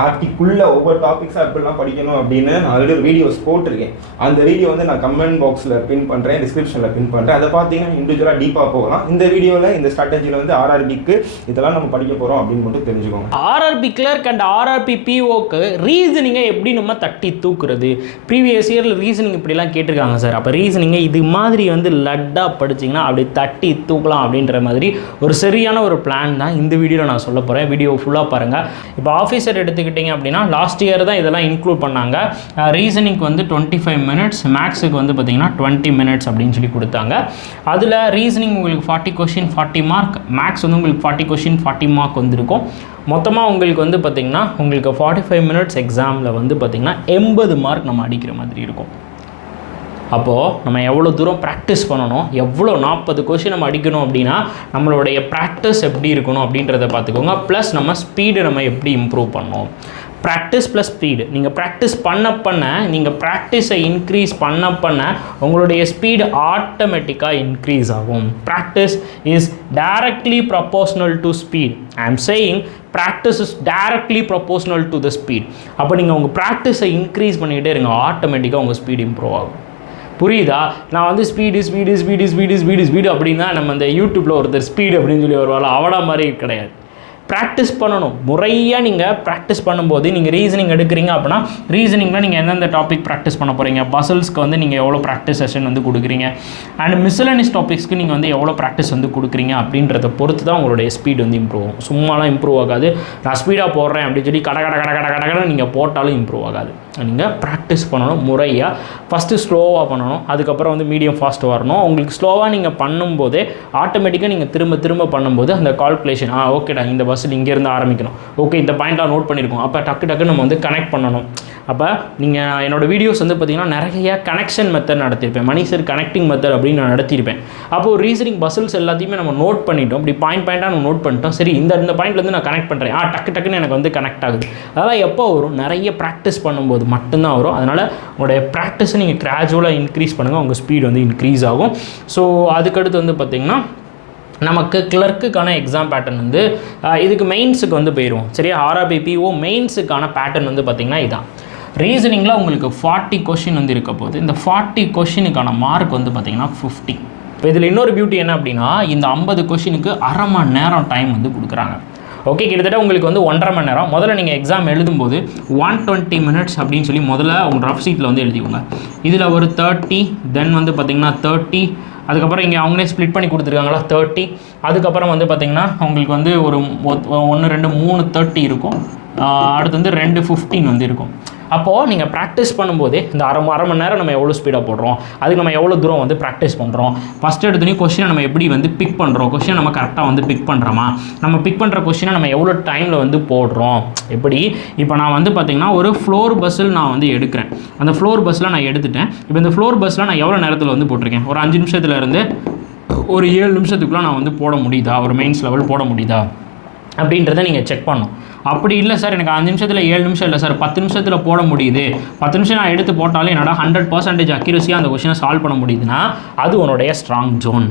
ஆர்டிக்குள்ளே ஒவ்வொரு டாபிக்ஸாக எப்படிலாம் படிக்கணும் அப்படின்னு நான் ஆல்ரெடி ஒரு வீடியோஸ் போட்டிருக்கேன். அந்த வீடியோ வந்து நான் கமெண்ட் பாக்ஸில் பின் பண்ணுறேன், டிஸ்கிரிப்ஷனில் பின் பண்ணுறேன். அதை பார்த்தீங்கன்னா இண்டிவிஜுவலாக டீப்பாக போகலாம். இந்த வீடியோவில் இந்த ஸ்ட்ராட்டஜியில் வந்து ஆர்ஆர்பிக்கு இதெல்லாம் நம்ம படிக்க போகிறோம் அப்படின்னு மட்டும் தெரிஞ்சுக்கோங்க. ஆர்ஆர்பி கிளர்க் அண்ட் ஆர்ஆர்பி பிஓக்கு ரீசனிங்கை எப்படி நம்ம தட்டி தூக்குறது? ப்ரீவியஸ் இயரில் ரீசனிங் இப்படிலாம் கேட்டிருக்காங்க சார். அப்போ ரீசனிங்கை இது மாதிரி வந்து லட்டாக படிச்சிங்கன்னா அப்படி தட்டி தூக்கலாம் அப்படின்ற மாதிரி ஒரு சரியான ஒரு பிளான் தான் இந்த வீடியோவில் நான் சொல்ல போகிறேன். வீடியோ ஃபுல்லாக பாருங்கள். இப்போ ஆஃபீஸர் எடுத்துக்கிட்டிங்க அப்படின்னா லாஸ்ட் இயர் தான் இதெல்லாம் இன்க்ளூட் பண்ணாங்க. ரீசனிங்க்கு வந்து 25 minutes, மேக்ஸுக்கு வந்து பார்த்திங்கன்னா 20 minutes அப்படின்னு சொல்லி கொடுத்தாங்க. அதில் ரீசனிங் உங்களுக்கு 40 கொஷின் 40 மார்க், மேக்ஸ் வந்து உங்களுக்கு 40 கொஷின் 40 மார்க் வந்திருக்கும். மொத்தமாக உங்களுக்கு வந்து பார்த்திங்கன்னா உங்களுக்கு 45 minutes எக்ஸாமில் வந்து பார்த்திங்கன்னா 80 மார்க் நம்ம அடிக்கிற மாதிரி இருக்கும். அப்போது நம்ம எவ்வளோ தூரம் ப்ராக்டிஸ் பண்ணணும், எவ்வளோ 40 கொஷின் நம்ம அடிக்கணும் அப்படின்னா நம்மளுடைய ப்ராக்டிஸ் எப்படி இருக்கணும் அப்படின்றத பார்த்துக்கோங்க. ப்ளஸ் நம்ம ஸ்பீடு நம்ம எப்படி இம்ப்ரூவ் பண்ணணும். Practice plus speed. நீங்கள் ப்ராக்டிஸ் பண்ண நீங்கள் ப்ராக்டிஸை இன்க்ரீஸ் பண்ண உங்களுடைய ஸ்பீடு ஆட்டோமேட்டிக்காக இன்க்ரீஸ் ஆகும். Practice is directly proportional to speed. ஐ ஆம் saying practice is directly proportional to the speed. அப்போ நீங்கள் உங்கள் ப்ராக்டிஸை இன்க்ரீஸ் பண்ணிக்கிட்டே இருங்க, ஆட்டோமேட்டிக்காக உங்கள் ஸ்பீடு இம்ப்ரூவ் ஆகும். புரியுதா? நான் வந்து ஸ்பீடு அப்படின்னா நம்ம இந்த யூடியூப்பில் ஒருத்தர் ஸ்பீடு அப்படின்னு சொல்லி வருவாள், அவடா மாதிரி கிடையாது. ப்ராக்டிஸ் பண்ணணும். முறையாக நீங்கள் ப்ராக்டிஸ் பண்ணும்போது நீங்கள் ரீசனிங் எடுக்கிறீங்க அப்படின்னா ரீசனிங்கில் நீங்கள் எந்தெந்த டாபிக் ப்ராக்டிஸ் பண்ண போகிறீங்க, பசல்ஸ்க்கு வந்து நீங்கள் எவ்வளோ ப்ராக்டிஸ் செஷன் வந்து கொடுக்குறீங்க, அண்ட் மிஸ்லனிஸ் டாபிக்ஸ்க்கு நீங்கள் வந்து எவ்வளோ ப்ராக்டிஸ் வந்து கொடுக்குறீங்க அப்படின்றத பொறுத்து தான் உங்களுடைய ஸ்பீடு வந்து இம்ப்ரூவ் ஆகும். சும்மாலாம் இம்ப்ரூவ் ஆகாது. நான் ஸ்பீடாக போடுறேன் அப்படின்னு சொல்லி கடை நீங்கள் போட்டாலும் இம்ப்ரூவ் ஆகாது. நீங்கள் ப்ராக்டிஸ் பண்ணணும் முறையாக. ஃபஸ்ட்டு ஸ்லோவாக பண்ணணும், அதுக்கப்புறம் வந்து மீடியம் ஃபாஸ்ட் வரணும். உங்களுக்கு ஸ்லோவாக நீங்கள் பண்ணும்போதே ஆட்டோமேட்டிக்காக நீங்கள் திரும்ப திரும்ப பண்ணும்போது அந்த கால்குலேஷன் ஓகேடா இந்த பஸ்ஸில் இங்கேருந்து ஆரம்பிக்கணும், ஓகே இந்த பாயிண்ட்லாம் நோட் பண்ணியிருக்கோம், அப்போ டக்கு நம்ம வந்து கனெக்ட் பண்ணணும். அப்போ நீங்கள் என்னோடய வீடியோஸ் வந்து பார்த்திங்கன்னா நிறைய கனெக்ஷன் மெத்தட் நடத்தியிருப்பேன், மணி சார் கனெக்டிங் மெத்தட் அப்படின்னு நான் நடத்தியிருப்பேன். அப்போது ரீசனிங் பஸ்ஸில்ஸ் எல்லாத்தையுமே நம்ம நோட் பண்ணிட்டோம், இப்படி பாயிண்ட்டாக நம்ம நோட் பண்ணிட்டோம். சரி இந்த பாயிண்ட்லேருந்து நான் கனெக்ட் பண்ணுறேன், டக்குன்னு எனக்கு வந்து கனெக்ட் ஆகுது. அதெல்லாம் எப்போ வரும்? நிறைய ப்ராக்டிஸ் பண்ணும்போது மட்டும்தான் வரும். அதனால் உங்களுடைய ப்ராக்டிஸை நீங்கள் கிராஜுவலாக இன்க்ரீஸ் பண்ணுங்கள், உங்கள் ஸ்பீட் வந்து இன்க்ரீஸ் ஆகும். ஸோ அதுக்கடுத்து வந்து பார்த்திங்கன்னா நமக்கு கிளர்க்குக்கான எக்ஸாம் பேட்டர்ன் வந்து இதுக்கு மெயின்ஸுக்கு வந்து போயிடுவோம். சரியா? ஆர்ஆர்பி பிஓ மெயின்ஸுக்கான பேட்டர்ன் வந்து பார்த்திங்கன்னா இதான். ரீசனிங்கில் உங்களுக்கு 40 கொஷின் வந்து இருக்க போது. இந்த 40 கொஷினுக்கான மார்க் வந்து பார்த்திங்கன்னா 50. இப்போ இதில் இன்னொரு பியூட்டி என்ன அப்படின்னா, இந்த 50 கொஷினுக்கு அரை மணி நேரம் டைம் வந்து கொடுக்குறாங்க. ஓகே, கிட்டத்தட்ட உங்களுக்கு வந்து 1.5 மணி நேரம். முதல்ல நீங்கள் எக்ஸாம் எழுதும்போது 120 மினிட்ஸ் அப்படின்னு சொல்லி முதல்ல உங்கள் ரஃப் ஷீட்டில் வந்து எழுதிக்கோங்க. இதில் ஒரு 30, தென் வந்து பார்த்திங்கன்னா 30, அதுக்கப்புறம் இங்கே அவங்களே ஸ்ப்ளிட் பண்ணி கொடுத்துருக்காங்களா 30, அதுக்கப்புறம் வந்து பார்த்திங்கன்னா உங்களுக்கு வந்து ஒரு 1 2 3 30 இருக்கும், அடுத்து வந்து 2 15 வந்து இருக்கும். அப்போது நீங்கள் ப்ராக்டிஸ் பண்ணும்போதே இந்த அரை மணி நேரம் நம்ம எவ்வளோ ஸ்பீடாக போடுறோம், அதுக்கு நம்ம எவ்வளோ தூரம் வந்து ப்ராக்டிஸ் பண்ணுறோம், ஃபஸ்ட்டு எடுத்துனே கொஸ்டினை நம்ம எப்படி வந்து பிக் பண்ணுறோம், கொஸ்டினை நம்ம கரெக்டாக வந்து பிக் பண்ணுறோமா, நம்ம பிக் பண்ணுற கொஸ்டினை நம்ம எவ்வளோ டைமில் வந்து போடுறோம். எப்படி இப்போ நான் வந்து பார்த்திங்கன்னா ஒரு ஃப்ளோர் பஸ்ஸில் நான் வந்து எடுக்கிறேன், அந்த ஃப்ளோர் பஸ்ஸில் நான் எடுத்துட்டேன். இப்போ இந்த ஃப்ளோர் பஸ்ஸில் நான் எவ்வளோ நேரத்தில் வந்து போட்டிருக்கேன், ஒரு 5 நிமிஷத்துலேருந்து ஒரு 7 நிமிஷத்துக்குள்ளே நான் வந்து போட முடியுதா, ஒரு மெயின்ஸ் லெவல் போட முடியுதா அப்படின்றத நீங்கள் செக் பண்ணணும். அப்படி இல்லை சார் எனக்கு 5 நிமிஷத்தில் 7 நிமிஷம் இல்லை சார் 10 நிமிஷத்தில் போட முடியுது, 10 நிமிஷம் நான் எடுத்து போட்டாலே என்னோட 100% அக்யூரஸியாக அந்த கொஸ்டினை சால்வ் பண்ண முடியுதுன்னா அது உன்னுடைய ஸ்ட்ராங் ஜோன்.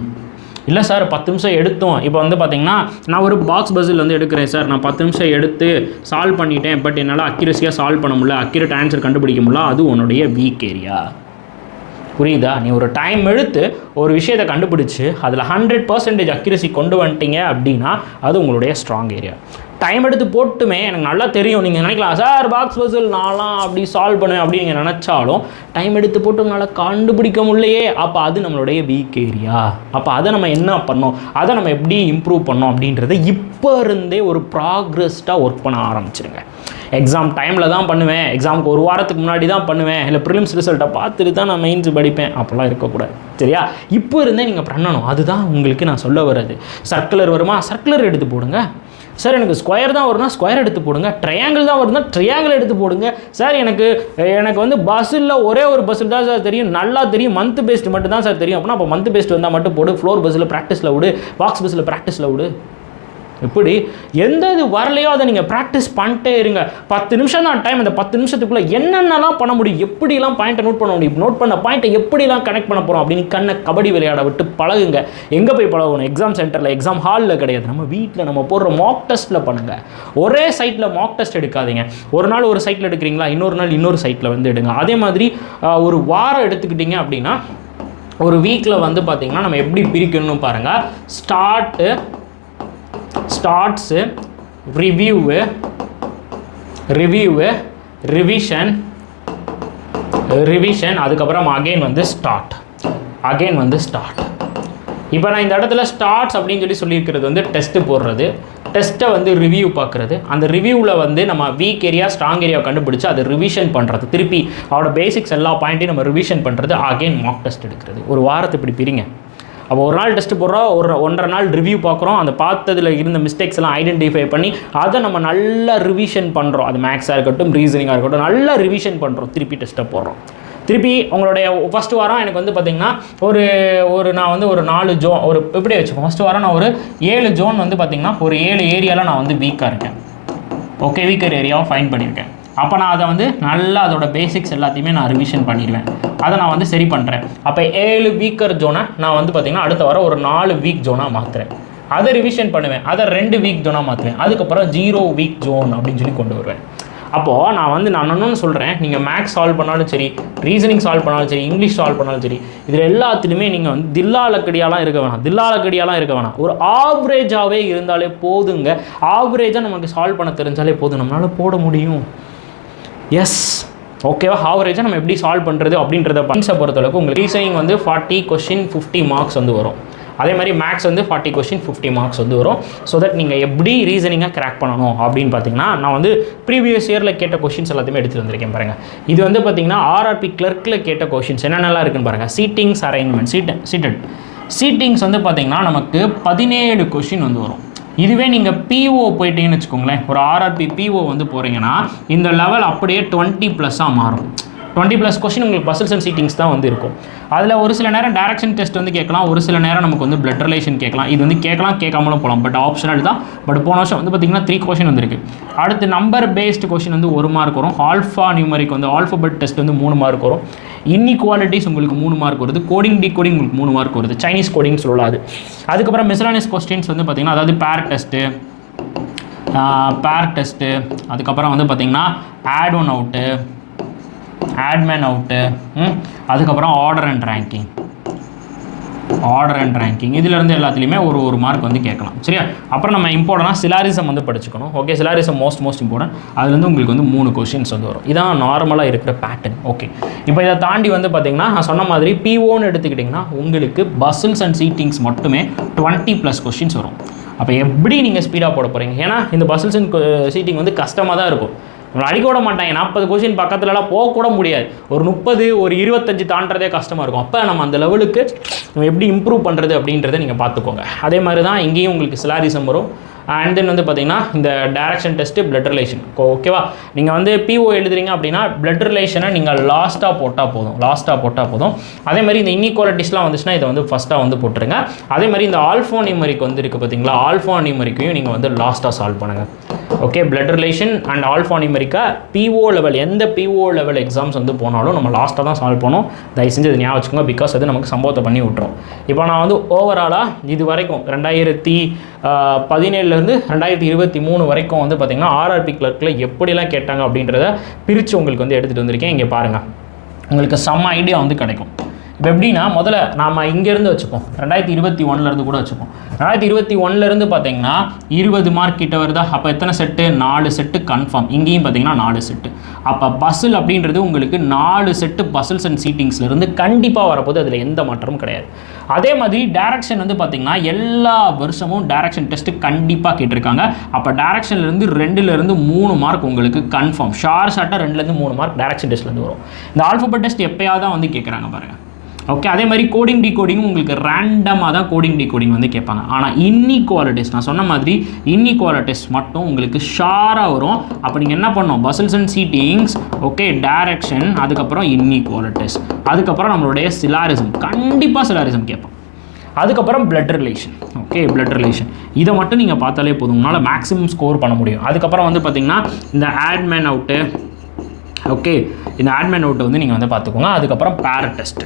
இல்லை சார் 10 நிமிஷம் எடுத்தோம், இப்போ வந்து பார்த்திங்கன்னா நான் ஒரு பாக்ஸ் பஸ்ஸில் வந்து எடுக்கிறேன் சார், நான் 10 நிமிஷம் எடுத்து சால்வ் பண்ணிட்டேன், பட் என்னால் அக்யூரஸியாக சால்வ் பண்ண முடியல, அக்யூரேட் ஆன்சர் கண்டுபிடிக்க முடியல, அது உன்னுடைய வீக் ஏரியா. புரியுதா? நீ ஒரு டைம் எடுத்து ஒரு விஷயத்தை கண்டுபிடிச்சி அதில் 100% அக்யூரசி கொண்டு வந்துட்டீங்க அப்படின்னா அது உங்களுடைய ஸ்ட்ராங் ஏரியா. டைம் எடுத்து போட்டுமே எனக்கு நல்லா தெரியும், நீங்கள் நினைக்கலாம் சார் பாக்ஸ் பஸ்ஸில் நான்லாம் அப்படி சால்வ் பண்ணுவேன் அப்படின்னு நீங்கள் நினச்சாலும் டைம் எடுத்து போட்டு நம்மளால் கண்டுபிடிக்க முடியலையே, அப்போ அது நம்மளுடைய வீக் ஏரியா. அப்போ அதை நம்ம என்ன பண்ணோம், அதை நம்ம எப்படி இம்ப்ரூவ் பண்ணோம் அப்படின்றத இப்போ இருந்தே ஒரு ப்ராக்ரெஸ்டாக ஒர்க் பண்ண ஆரம்பிச்சிருங்க. எக்ஸாம் டைமில் தான் பண்ணுவேன், எக்ஸாமுக்கு ஒரு வாரத்துக்கு முன்னாடி தான் பண்ணுவேன், இல்லை ப்ரிலிம்ஸ் ரிசல்ட்டை பார்த்துட்டு தான் நான் மெயின்ஸ் படிப்பேன், அப்போல்லாம் இருக்கக்கூடாது. சரியா? இப்போ இருந்தே நீங்கள் பண்ணணும். அதுதான் உங்களுக்கு நான் சொல்ல வர்றது. சர்க்குலர் வருமா, சர்க்குலர் எடுத்து போடுங்க. சார் எனக்கு ஸ்கொயர் தான் வரும்னா ஸ்கொயர் எடுத்து போடுங்க, ட்ரையாங்கிள் தான் வருதுன்னா ட்ரையாங்கிள் எடுத்து போடுங்க. சார் எனக்கு வந்து பஸ்ஸில் ஒரே ஒரு பஸ்ஸில் தான் சார் தெரியும், நல்லா தெரியும், மந்த் பேஸ்ட் மட்டும் தான் சார் தெரியும் அப்படின்னா அப்போ மந்த் பேஸ்ட் வந்தால் மட்டும் போடு, ஃப்ளோர் பஸ்ஸில் ப்ராக்டிஸில் விடு, பாக்ஸ் பஸ்ஸில் ப்ராக்டிஸில் விடு. இப்படி எந்த இது வரலையோ அதை நீங்கள் ப்ராக்டிஸ் பண்ணிட்டே இருங்க. 10 நிமிஷம் தான் டைம், அந்த 10 நிமிஷத்துக்குள்ளே என்னென்னலாம் பண்ண முடியும், எப்படிலாம் பாயிண்ட்டை நோட் பண்ண முடியும், நோட் பண்ண பாயிண்ட்டை எப்படிலாம் கனெக்ட் பண்ண போகிறோம் அப்படின்னு கண்ணை கபடி விளையாட விட்டு பழகுங்க. எங்கே போய் பழகணும்? எக்ஸாம் சென்டரில், எக்ஸாம் ஹாலில் கிடையாது, நம்ம வீட்டில் நம்ம போடுற மாக் டெஸ்ட்டில் பண்ணுங்கள். ஒரே சைட்டில் மாக் டெஸ்ட் எடுக்காதீங்க. ஒரு நாள் ஒரு சைட்டில் எடுக்கிறீங்களா, இன்னொரு நாள் இன்னொரு சைட்டில் வந்து எடுங்க. அதே மாதிரி ஒரு வாரம் எடுத்துக்கிட்டிங்க அப்படின்னா ஒரு வீக்கில் வந்து பார்த்திங்கன்னா நம்ம எப்படி பிரிக்கணும்னு பாருங்கள். ஸ்டார்ட்ஸு, ரிவ்யூவு, ரிவிஷன், அதுக்கப்புறம் அகெயின் வந்து ஸ்டார்ட். இப்போ நான் இந்த இடத்துல ஸ்டார்ட்ஸ் அப்படின்னு சொல்லியிருக்கிறது வந்து டெஸ்ட்டு போடுறது, டெஸ்ட்டை வந்து ரிவ்யூ பார்க்குறது, அந்த ரிவ்யூவில் வந்து நம்ம வீக் ஏரியா ஸ்ட்ராங் ஏரியாவை கண்டுபிடிச்சி அதை ரிவிஷன் பண்ணுறது, திருப்பி அவரோட பேசிக்ஸ் எல்லா பாயிண்ட்டையும் நம்ம ரிவிஷன் பண்ணுறது, அகெயின் மாக் டெஸ்ட் எடுக்கிறது. ஒரு வாரத்தை இப்படி பிரிங்க. அப்போ ஒரு நாள் டெஸ்ட்டு போடுறோம், ஒரு 1.5 நாள் ரிவ்யூ பார்க்குறோம், அந்த பார்த்ததில் இருந்த மிஸ்டேக்ஸ் எல்லாம் ஐடென்டிஃபை பண்ணி அதை நம்ம நல்லா ரிவிஷன் பண்ணுறோம். அது மேக்ஸாக இருக்கட்டும், ரீசனிங்காக இருக்கட்டும், நல்லா ரிவிஷன் பண்ணுறோம், திருப்பி டெஸ்ட்டை போடுறோம். திருப்பி உங்களுடைய ஃபஸ்ட்டு வாரம் எனக்கு வந்து பார்த்திங்கன்னா நான் வந்து ஒரு 4 ஜோன் எப்படி வச்சுக்கோங்க. ஃபஸ்ட்டு வாரம் நான் ஒரு 7 ஜோன் வந்து பார்த்திங்கன்னா ஒரு 7 ஏரியாவில் நான் வந்து வீக்காக இருக்கேன். ஓகே, வீக்கர் ஏரியாவை ஃபைன் பண்ணியிருக்கேன். அப்போ நான் அதை வந்து நல்லா அதோட பேசிக்ஸ் எல்லாத்தையுமே நான் ரிவிஷன் பண்ணிடுவேன், அதை நான் வந்து சரி பண்ணுறேன். அப்போ 7 வீக்கர் ஜோனை நான் வந்து பார்த்திங்கன்னா அடுத்த வாரம் ஒரு 4 வீக் ஜோனாக மாற்றுறேன், அதை ரிவிஷன் பண்ணுவேன், அதை 2 வீக் ஜோனாக மாற்றுவேன், அதுக்கப்புறம் 0 வீக் ஜோன் அப்படின்னு கொண்டு வருவேன். அப்போது நான் இன்னொன்று சொல்கிறேன், நீங்கள் மேக்ஸ் சால்வ் பண்ணாலும் சரி, ரீசனிங் சால்வ் பண்ணாலும் சரி, இங்கிலீஷ் சால்வ் பண்ணாலும் சரி, இதில் எல்லாத்துலேயுமே நீங்கள் வந்து தில்லாலக்கடியாலாம் இருக்க வேணாம், ஒரு ஆவரேஜாகவே இருந்தாலே போதுங்க. ஆவரேஜாக நமக்கு சால்வ் பண்ண தெரிஞ்சாலே போதும், நம்மளால் போட முடியும். எஸ், ஓகேவா? ஆவரேஜாக நம்ம எப்படி சால்வ் பண்ணுறது அப்படின்றத பாயிண்ட்ஸை பொறுத்தளவுக்கு உங்களுக்கு ரீசனிங் வந்து 40 கொஷின் 50 மார்க்ஸ் வந்து வரும். அதே மாதிரி மேக்ஸ் வந்து 40 கொஸ்டின் 50 மார்க்ஸ் வந்து வரும். ஸோ தட் நீங்கள் எப்படி ரீசனிங்காக கிராக் பண்ணணும் அப்படின்னு பார்த்தீங்கன்னா நான் வந்து ப்ரீவியஸ் இயரில் கேட்ட கொஷின்ஸ் எல்லாத்தையுமே எடுத்துகிட்டு வந்திருக்கேன் பாருங்கள். இது வந்து பார்த்தீங்கன்னா ஆர்ஆர்பி கிளர்க்கில் கேட்ட கொஷின்ஸ் என்னென்னலாம் இருக்குன்னு பாருங்கள். சீட்டிங்ஸ் அரேஞ்ச்மெண்ட் சீட்டிங்ஸ் வந்து பார்த்தீங்கன்னா நமக்கு 17 கொஷின் வந்து வரும். இதுவே நீங்கள் பிஓ போயிட்டீங்கன்னு வச்சுக்கோங்களேன், ஒரு ஆர்ஆர்பி பிஓ வந்து போகிறீங்கன்னா இந்த லெவல் அப்படியே 20+ மாறும். 20+ கொஸ்டின் உங்களுக்கு பசில்ஸ் அண்ட் சீட்டிங்ஸ் தான் வந்து இருக்கும். அதில் ஒரு சில நேரம் டைரக்ஷன் டெஸ்ட் வந்து கேட்கலாம், ஒரு சில நேரம் நமக்கு வந்து பிளட் ரிலேஷன் கேட்கலாம். இது வந்து கேட்காமலும் போகலாம், பட் ஆப்ஷனல் தான். பட் போன வருஷம் வந்து பார்த்திங்கன்னா 3 கொஸ்டின் வந்துருக்கு. அடுத்து நம்பர் பேஸ்டு கொஸ்டின் வந்து 1 மார்க் வரும். ஆல்ஃபா நியூமரிக் வந்து ஆல்ஃபபெட் டெஸ்ட் வந்து 3 மார்க் வரும். இன்இக்வாலிட்டிஸ் உங்களுக்கு 3 மார்க் வருது. கோடிங் டிகோடிங் உங்களுக்கு 3 மார்க் வருது. சைனீஸ் கோடிங் சொல்லலாது. அதுக்கப்புறம் மிஸ்லானியஸ் கொஸ்டின்ஸ் வந்து பார்த்திங்கன்னா அதாவது பேர் டெஸ்ட்டு அதுக்கப்புறம் வந்து பார்த்திங்கன்னா ஆட் ஒன் அவுட்டு, ஆட்மேன் அவுட்டு, அதுக்கப்புறம் ஆர்டர் அண்ட் ரேங்கிங் இதிலேருந்து எல்லாத்துலேயுமே ஒரு மார்க் வந்து கேட்கலாம். சரியா? அப்புறம் நம்ம இம்பார்ட்டனாக சிலாரிசம் வந்து படிச்சுக்கணும். Okay, syllogism most important. அதுலேருந்து உங்களுக்கு வந்து 3 கொஷின்ஸ் வந்து வரும். இதான் நார்மலாக இருக்கிற பேட்டர்ன். ஓகே, இப்போ இதை தாண்டி வந்து பார்த்திங்கன்னா நான் சொன்ன மாதிரி பிஓன்னு எடுத்துக்கிட்டிங்கன்னா உங்களுக்கு பசில்ஸ் அண்ட் சீட்டிங்ஸ் மட்டுமே 20+ கொஷின்ஸ் வரும். அப்போ எப்படி நீங்கள் ஸ்பீடாக போட போகிறீங்க? ஏன்னா இந்த பசில்ஸ் அண்ட் சீட்டிங் வந்து கஷ்டமாக தான் இருக்கும். நம்மளை அடிக்க விட மாட்டாங்க. 40 கொஷின் பக்கத்துலலாம் போகக்கூட முடியாது. ஒரு 30 ஒரு 25 தாண்டதே கஷ்டமாக இருக்கும். அப்போ நம்ம அந்த லெவலுக்கு நம்ம எப்படி இம்ப்ரூவ் பண்ணுறது அப்படின்றத நீங்கள் பார்த்துக்கோங்க. அதே மாதிரி தான் இங்கேயும் உங்களுக்கு சிலாரிசம் வரும். அண்ட் தென் வந்து பார்த்திங்கன்னா இந்த டைரக்ஷன் டெஸ்ட்டு பிளட் ரிலேஷன். ஓகேவா? நீங்கள் வந்து பிஓ எழுதுறீங்க அப்படின்னா பிளட் ரிலேஷனை நீங்கள் லாஸ்ட்டாக போட்டால் போதும். அதே மாதிரி இந்த இன்இக்வாலிட்டிஸ்லாம் வந்துச்சுன்னா இதை வந்து ஃபஸ்ட்டாக வந்து போட்டுருங்க. அதே மாதிரி இந்த ஆல்ஃபா நியூமரிக் வந்து இருக்குது பார்த்தீங்களா, ஆல்ஃபா நியூமரிக்கையும் நீங்கள் வந்து லாஸ்ட்டாக சால்வ் பண்ணுங்கள். Okay, blood relation and alpha நியூமரிக்கா பிஓ லெவல் எந்த பிஓ லெவல் எக்ஸாம்ஸ் வந்து போனாலும் நம்ம லாஸ்ட்டாக தான் சால்வ் பண்ணோம். தயவு செஞ்சு இது ஞாபகம் வச்சுக்கோங்க. பிகாஸ் அது நமக்கு சம்பவத்தை பண்ணி விட்டுரும். இப்போ நான் வந்து ஓவராலாக இது வரைக்கும் 2017 2023 வரைக்கும் வந்து பார்த்திங்கன்னா ஆர்ஆர்பி கிளர்க்கில் எப்படிலாம் கேட்டாங்க அப்படின்றத பிரித்து உங்களுக்கு வந்து எடுத்துகிட்டு வந்திருக்கேன். இங்கே பாருங்கள், உங்களுக்கு செம்ம ஐடியா வந்து கிடைக்கும். இப்போ எப்படின்னா முதல்ல நாம் இங்கேருந்து வச்சுப்போம், 2021 கூட வச்சுப்போம். 2021 பார்த்தீங்கன்னா 20 மார்க் கிட்ட வருதா? அப்போ எத்தனை செட்டு? 4 set confirm. இங்கேயும் பார்த்தீங்கன்னா 4 செட்டு. அப்போ பசில் அப்படின்றது உங்களுக்கு 4 செட்டு பசில்ஸ் அண்ட் சீட்டிங்ஸ்லேருந்து கண்டிப்பாக வரப்போது. அதில் எந்த மாற்றமும் கிடையாது. அதே மாதிரி டைரக்ஷன் வந்து பார்த்திங்கன்னா எல்லா வருஷமும் டைரக்ஷன் டெஸ்ட்டு கண்டிப்பாக கேட்டிருக்காங்க. அப்போ டைரக்ஷன்லேருந்து 2லேருந்து 3 மார்க் உங்களுக்கு கன்ஃபார்ம். ஷார்ட்டாக 2லேருந்து 3 மார்க் டைரக்ஷன் டெஸ்ட்லேருந்து வரும். இந்த ஆல்ஃபபெட் டெஸ்ட் எப்போயாவது தான் வந்து கேட்குறாங்க பாருங்கள். ஓகே, அதே மாதிரி கோடிங் டிகோடிங் உங்களுக்கு ரேண்டமாக தான் கோடிங் டிகோடிங் வந்து கேட்பாங்க. ஆனால் இன்இக்வாலிட்டிஸ் நான் சொன்ன மாதிரி இன்இக்வாலிட்டிஸ் மட்டும் உங்களுக்கு ஷாராக வரும். அப்போ நீங்கள் என்ன பண்ணணும்? Puzzles and sittings, okay, direction, அதுக்கப்புறம் இன்இக்வாலிட்டிஸ், அதுக்கப்புறம் நம்மளுடைய சிலாரிசம், கண்டிப்பாக சிலாரிசம் கேட்போம். அதுக்கப்புறம் blood relation. Okay, blood relation இதை மட்டும் நீங்கள் பார்த்தாலே போதும், உங்களால் மேக்ஸிமம் ஸ்கோர் பண்ண முடியும். அதுக்கப்புறம் வந்து பார்த்திங்கன்னா இந்த ஆட்மேன் அவுட்டு. ஓகே, இந்த ஆட்மேன் அவுட்டை வந்து நீங்கள் வந்து பார்த்துக்கோங்க. அதுக்கப்புறம் பேர் டெஸ்ட்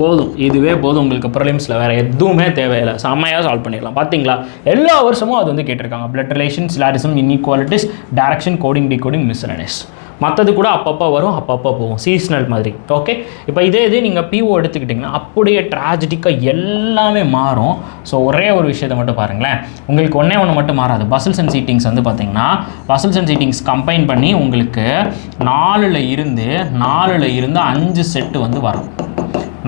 போதும். இதுவே போதும் உங்களுக்கு ப்ரிலிம்ஸில். வேறு எதுவுமே தேவையில்லை. செம்மையாக சால்வ் பண்ணிடலாம். பார்த்தீங்களா? எல்லா வருஷமும் அது வந்து கேட்டிருக்காங்க. Blood relation, syllogism, inequalities, direction, coding decoding, miscellaneous. மற்றது கூட அப்பப்போ வரும், அப்பப்போ போகும், சீஸ்னல் மாதிரி. ஓகே, இப்போ இது நீங்கள் பிஓ எடுத்துக்கிட்டிங்கன்னா அப்படியே ட்ராஜடிக்காக எல்லாமே மாறும். ஸோ ஒரே ஒரு விஷயத்தை மட்டும் பாருங்களேன், உங்களுக்கு ஒன்று மட்டும் மாறாது. பசில்ஸ் அண்ட் சீட்டிங்ஸ் வந்து பார்த்திங்கன்னா பசில்ஸ் அண்ட் சீட்டிங்ஸ் கம்பைன் பண்ணி உங்களுக்கு 4ல் இருந்து 5 செட்டு வந்து வரும்.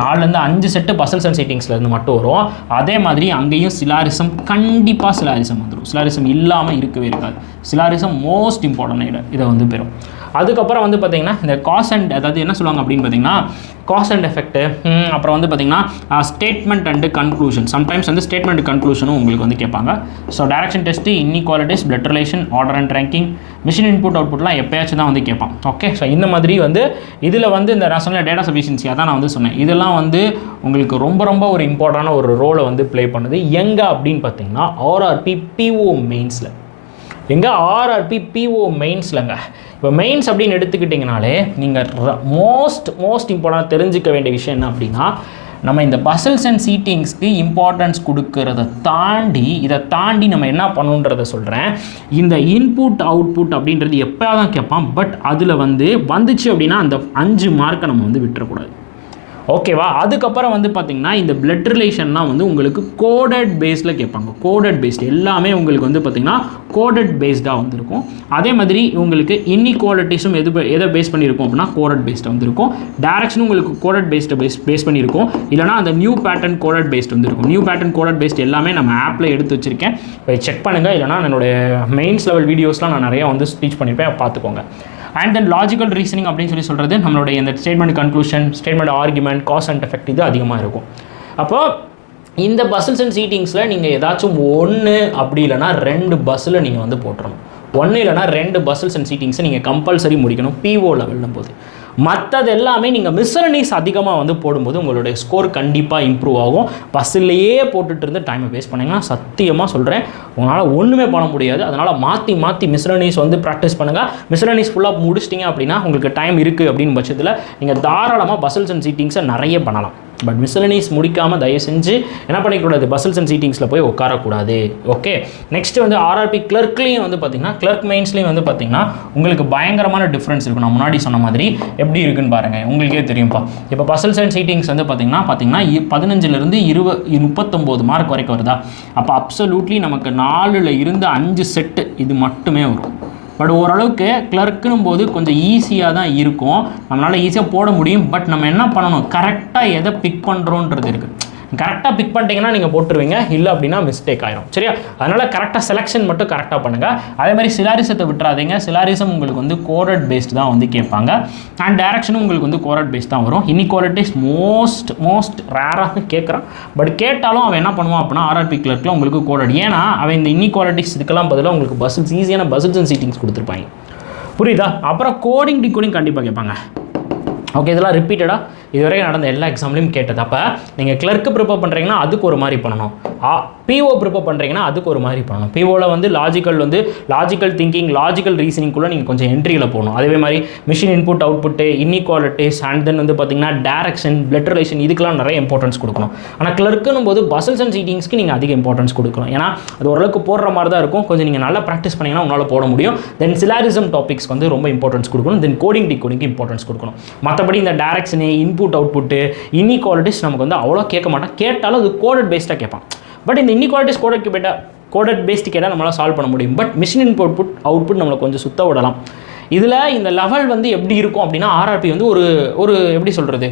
4லேருந்து 5 செட்டு பசில்ஸ் அண்ட் சீட்டிங்ஸ்லேருந்து மட்டும் வரும். அதே மாதிரி அங்கேயும் சிலாரிசம், கண்டிப்பாக சிலாரிசம் வந்துடும். சிலாரிசம் இல்லாமல் இருக்கவே இருக்காது. சிலாரிசம் மோஸ்ட் இம்பார்ட்டன்ட் இதை வந்து பெறும். அதுக்கப்புறம் வந்து பார்த்திங்கன்னா இந்த காஸ் அண்ட், அதாவது என்ன சொல்லுவாங்க அப்படின்னு பார்த்திங்கன்னா காஸ் அண்ட் எஃபெக்ட்டு. அப்புறம் வந்து பார்த்திங்கன்னா ஸ்டேட்மெண்ட் அண்டு கன்க்ளூஷன். சம்டைம்ஸ் வந்து ஸ்டேட்மெண்ட் கன்க்ளூஷனும் உங்களுக்கு வந்து கேட்பாங்க. So direction test, inequalities, blood relation, order and ranking, machine input அவுட்புட்லாம் எப்போயாச்சும் தான் வந்து கேட்பான். ஓகே, ஸோ இந்த மாதிரி வந்து இதில் வந்து இந்த நான் சொன்ன டேட்டா சஃபிஷியன்சியாக தான் நான் வந்து சொன்னேன். இதெல்லாம் வந்து உங்களுக்கு ரொம்ப ஒரு இம்பார்ட்டண்டான ஒரு ரோலை வந்து ப்ளே பண்ணுது. எங்கே அப்படின்னு பார்த்தீங்கன்னா ஆர்ஆர்பி பிஓ மெயின்ஸில். எங்கே? ஆர்ஆர்பி பிஓ மெயின்ஸ்லங்க. இப்போ மெயின்ஸ் அப்படின்னு எடுத்துக்கிட்டிங்கனாலே நீங்கள் மோஸ்ட் இம்பார்ட்டன்ட் தெரிஞ்சிக்க வேண்டிய விஷயம் என்ன அப்படின்னா, நம்ம இந்த பசில்ஸ் அண்ட் சீட்டிங்ஸ்க்கு இம்பார்ட்டன்ஸ் கொடுக்கறத தாண்டி இதை தாண்டி நம்ம என்ன பண்ணுன்றதை சொல்கிறேன். இந்த இன்புட் அவுட்புட் அப்படின்றது எப்போ தான் கேட்பான். பட் அதில் வந்துச்சு அப்படின்னா அந்த 5 மார்க்கை நம்ம வந்து விட்டுறக்கூடாது. ஓகேவா. அதுக்கப்புறம் வந்து பார்த்தீங்கன்னா இந்த பிளட் ரிலேஷன்லாம் வந்து உங்களுக்கு கோடட் பேஸில் கேட்பாங்க. கோடட் பேஸ்ட் எல்லாமே உங்களுக்கு வந்து பார்த்தீங்கன்னா கோடட் பேஸ்டாக வந்துருக்கும். அதே மாதிரி உங்களுக்கு இன்இக்வாலிட்டிஸும் எதை பேஸ் பண்ணியிருக்கும் அப்படின்னா கோடட் பேஸ்டாக வந்துருக்கும். டேரக்ஷனும் உங்களுக்கு கோடட் பேஸ்ட்டை பேஸ் பண்ணியிருக்கும். இல்லைனா அந்த நியூ பேட்டர்ன் கோடட் பேஸ்ட் வந்துருக்கும். நியூ பேட்டர்ன் கோடட் பேஸ்ட் எல்லாமே நம்ம ஆப்பில் எடுத்து வச்சுருக்கேன், போய் செக் பண்ணுங்கள். இல்லைனா என்னுடைய மெயின்ஸ் லெவல் வீடியோஸ்லாம் நான் நிறையா வந்து ஸ்பீச் பண்ணியிருப்பேன், பார்த்துக்கோங்க. அண்ட் தென் லாஜிக்கல் ரீசனிங் அப்படின்னு சொல்கிறது நம்மளுடைய இந்த statement conclusion, statement argument, cause and effect இது அதிகமாக இருக்கும். அப்போது இந்த பசில்ஸ் அண்ட் சீட்டிங்ஸில் நீங்கள் ஏதாச்சும் ஒன்று அப்படி இல்லைனா 2 பஸ்ஸில் நீங்கள் வந்து போட்டுறணும். 1 இல்லைனா 2 பசில்ஸ் அண்ட் சீட்டிங்ஸை நீங்கள் கம்பல்சரி முடிக்கணும் PO லெவலில் போது. மற்றது எல்லாமே நீங்கள் மிஸ்சலனீஸ் அதிகமாக வந்து போடும்போது உங்களுடைய ஸ்கோர் கண்டிப்பாக இம்ப்ரூவ் ஆகும். பஸ்ஸிலேயே போட்டுட்டு இருந்து டைமை வேஸ்ட் பண்ணிங்கன்னா சத்தியமாக சொல்கிறேன் உங்களால் ஒன்றுமே பண்ண முடியாது. அதனால் மாற்றி மிஸ்சலனீஸ் வந்து ப்ராக்டிஸ் பண்ணுங்கள். மிஸ்சலனீஸ் ஃபுல்லாக முடிச்சிட்டிங்க அப்படின்னா உங்களுக்கு டைம் இருக்குது அப்படின்னு பட்சத்தில் நீங்கள் தாராளமாக பசில்ஸ் அண்ட் சீட்டிங்ஸை நிறைய பண்ணலாம். பட் மிஸ்சலனீஸ் முடிக்காமல் தயவு செஞ்சு என்ன பண்ணிக்கூடாது, பசில்ஸ் அண்ட் சீட்டிங்ஸில் போய் உட்காரக்கூடாது. ஓகே, நெக்ஸ்ட்டு வந்து RRB கிளர்க்லேயும் வந்து பார்த்திங்கன்னா கிளர்க் மெயின்ஸ்லேயும் வந்து பார்த்திங்கன்னா உங்களுக்கு பயங்கரமான டிஃப்ரென்ஸ் இருக்கும். நான் முன்னாடி சொன்ன மாதிரி எப்படி இருக்குன்னு பாருங்கள், உங்களுக்கே தெரியும்ப்பா. இப்போ பசில்ஸ் அண்ட் சீட்டிங்ஸ் வந்து பார்த்திங்கன்னா 15லேருந்து 39 மார்க் வரைக்கும் வருதா. அப்போ அப்சல்யூட்லி நமக்கு 4ல் இருந்து 5 செட்டு இது மட்டுமே வரும். பட் ஓரளவுக்கு கிளர்க்குன்னும் போது கொஞ்சம் ஈஸியாக தான் இருக்கும், நம்மளால் ஈஸியாக போட முடியும். பட் நம்ம என்ன பண்ணணும், கரெக்டாக எதை பிக் பண்ணுறோன்றது இருக்குது. கரெக்டாக பிக் பண்ணிட்டீங்கன்னா நீங்கள் போட்டுருவீங்க, இல்லை அப்படின்னா மிஸ்டேக் ஆயிரும். சரியா, அதனால் கரெக்டாக செலெக்ஷன் மட்டும் கரெக்டாக பண்ணுங்கள். அதே மாதிரி சிலாரிசத்தை விட்டுறாதீங்க. சிலாரிசம் உங்களுக்கு வந்து கோடட் பேஸ்ட் தான் வந்து கேட்பாங்க. அண்ட் டேரக்ஷனும் உங்களுக்கு வந்து கோடட் பேஸ்ட் தான் வரும். இன்இக்வாலிட்டிஸ் மோஸ்ட் ரேராக கேட்குறான். பட் கேட்டாலும் அவன் என்ன பண்ணுவான் அப்படின்னா RRB கிளர்க்கில் உங்களுக்கு கோடட். ஏன்னா அவன் இந்த இன்இக்வாலிட்டிஸ் இதுக்கெல்லாம் பதிலாக உங்களுக்கு பசில்ஸ் ஈஸியான பசில்ஸ் அண்ட் சீட்டிங்ஸ் கொடுத்துருப்பாங்க. புரியுதா. அப்புறம் கோடிங் டிகோடிங் கண்டிப்பாக கேட்பாங்க. ஓகே, இதெல்லாம் ரிப்பீட்டடாக இதுவரைக்கும் நடந்த எல்லா எக்ஸாம்லையும் கேட்டது. அப்போ நீங்கள் கிளர்க்கு ப்ரிப்பேர் பண்ணுறீங்கன்னா அதுக்கு ஒரு மாதிரி பண்ணணும். PO ப்ரிப்பேர் பண்ணுறீங்கன்னா அதுக்கு ஒரு மாதிரி பண்ணணும். POவில் வந்து லாஜிக்கல் திங்கிங், லாஜிக்கல் ரீசனிங்குள்ளே நீங்கள் கொஞ்சம் என்ட்ரியில் போகணும். அதே மாதிரி machine input output, inequalities and then வந்து பார்த்திங்கன்னா டேரக்ஷன், பிளட் ரிலேஷன் இதுக்கெல்லாம் நிறைய இம்பார்ட்டன்ஸ் கொடுக்கணும். ஆனால் கிளர்க்குன்னும் போது பசில்ஸ் அண்ட் சீட்டிங்ஸ்க்கு நீங்கள் அதிக இம்பார்ட்டன்ஸ் கொடுக்கணும். ஏன்னா அது ஓரளவுக்கு போடுற மாதிரி தான் இருக்கும். கொஞ்சம் நீங்கள் நல்லா ப்ராக்டிஸ் பண்ணிங்கன்னா உங்களால் போட முடியும். தென் சிலாரிசம் டாபிக்ஸ் வந்து ரொம்ப இம்பார்ட்டன்ஸ் கொடுக்கணும். தென் கோடிங் டிகோடிங்க்கு இம்பார்ட்டன்ஸ் கொடுக்கணும். மற்றபடி இந்த டேரக்ஷனு, இன்புட் அவுட்புட்டு, இன்இக்வாலிட்டிஸ் நமக்கு வந்து அவ்வளோ கேட்க மாட்டான். கேட்டாலும் அது கோடட் பேஸ்டாக கேட்பான். பட் இந்த இன்இக்வாலிட்டிஸ் கோடட் பேஸ்ட் கேட்டால் நம்மளால் சால்வ் பண்ண முடியும். பட் மிஷின் இன்புட் அவுட்புட் நம்மளை கொஞ்சம் சுத்த விடலாம். இதில் இந்த லெவல் வந்து எப்படி இருக்கும் அப்படின்னா RRB வந்து ஒரு எப்படி சொல்கிறது,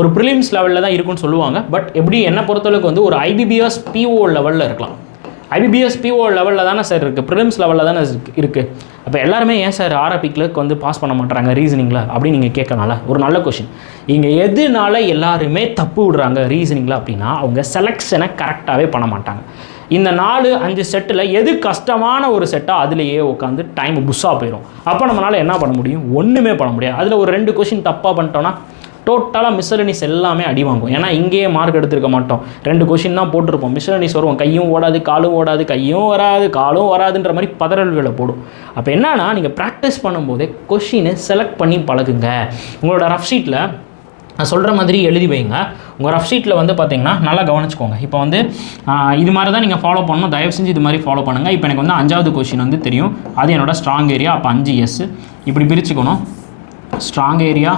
ஒரு ப்ரிலிம்ஸ் லெவலில் தான் இருக்குன்னு சொல்லுவாங்க. பட் எப்படி என்னை பொறுத்தளவுக்கு வந்து ஒரு IBBS PO லெவலில் இருக்கலாம். IBBS PO லெவலில் தானே சார் இருக்குது, ப்ரிலிம்ஸ் லெவலில் தானே இருக்குது. அப்போ எல்லாருமே ஏன் சார் RRB கிளர்க் வந்து பாஸ் பண்ண மாட்டாங்க ரீசனிங்கில் அப்படின்னு நீங்கள் கேட்கனால ஒரு நல்ல கொஷின். இங்கே எதுனால எல்லாருமே தப்பு விடுறாங்க ரீசனிங்கில் அப்படின்னா அவங்க செலெக்ஷனை கரெக்டாகவே பண்ண மாட்டாங்க. இந்த 4-5 செட்டில் எது கஷ்டமான ஒரு செட்டாக அதுலேயே உட்காந்து டைம் புஷ்ஷாக போயிடும். அப்போ நம்மளால் என்ன பண்ண முடியும், ஒன்றுமே பண்ண முடியாது. அதில் ஒரு 2 கொஷின் தப்பாக பண்ணிட்டோன்னா டோட்டலாக மிஸ்சலனிஸ் எல்லாமே அடி வாங்கும். ஏன்னா இங்கேயே மார்க் எடுத்துருக்க மாட்டோம், 2 கொஷின் தான் போட்டிருப்போம். மிஸ்சலனிஸ் வருவோம், கையும் ஓடாது காலும் ஓடாது, கையும் வராது காலும் வராதுன்ற மாதிரி பதறல்களை போடும். அப்போ என்னன்னா நீங்கள் ப்ராக்டிஸ் பண்ணும்போதே கொஷினை செலக்ட் பண்ணி பழகுங்க. உங்களோட ரஃப் ஷீட்டில் நான் சொல்கிற மாதிரி எழுதி வைங்க. உங்கள் ரஃப் ஷீட்டில் வந்து பார்த்தீங்கன்னா நல்லா கவனிச்சுக்கோங்க. இப்போ வந்து இது மாதிரி தான் நீங்கள் ஃபாலோ பண்ணணும். தயவு செஞ்சு இது மாதிரி ஃபாலோ பண்ணுங்கள். இப்போ எனக்கு வந்து 5வது கொஷின் வந்து தெரியும், அது என்னோட ஸ்ட்ராங் ஏரியா. அப்போ 5S இப்படி பிரிச்சுக்கணும். ஸ்ட்ராங் ஏரியா,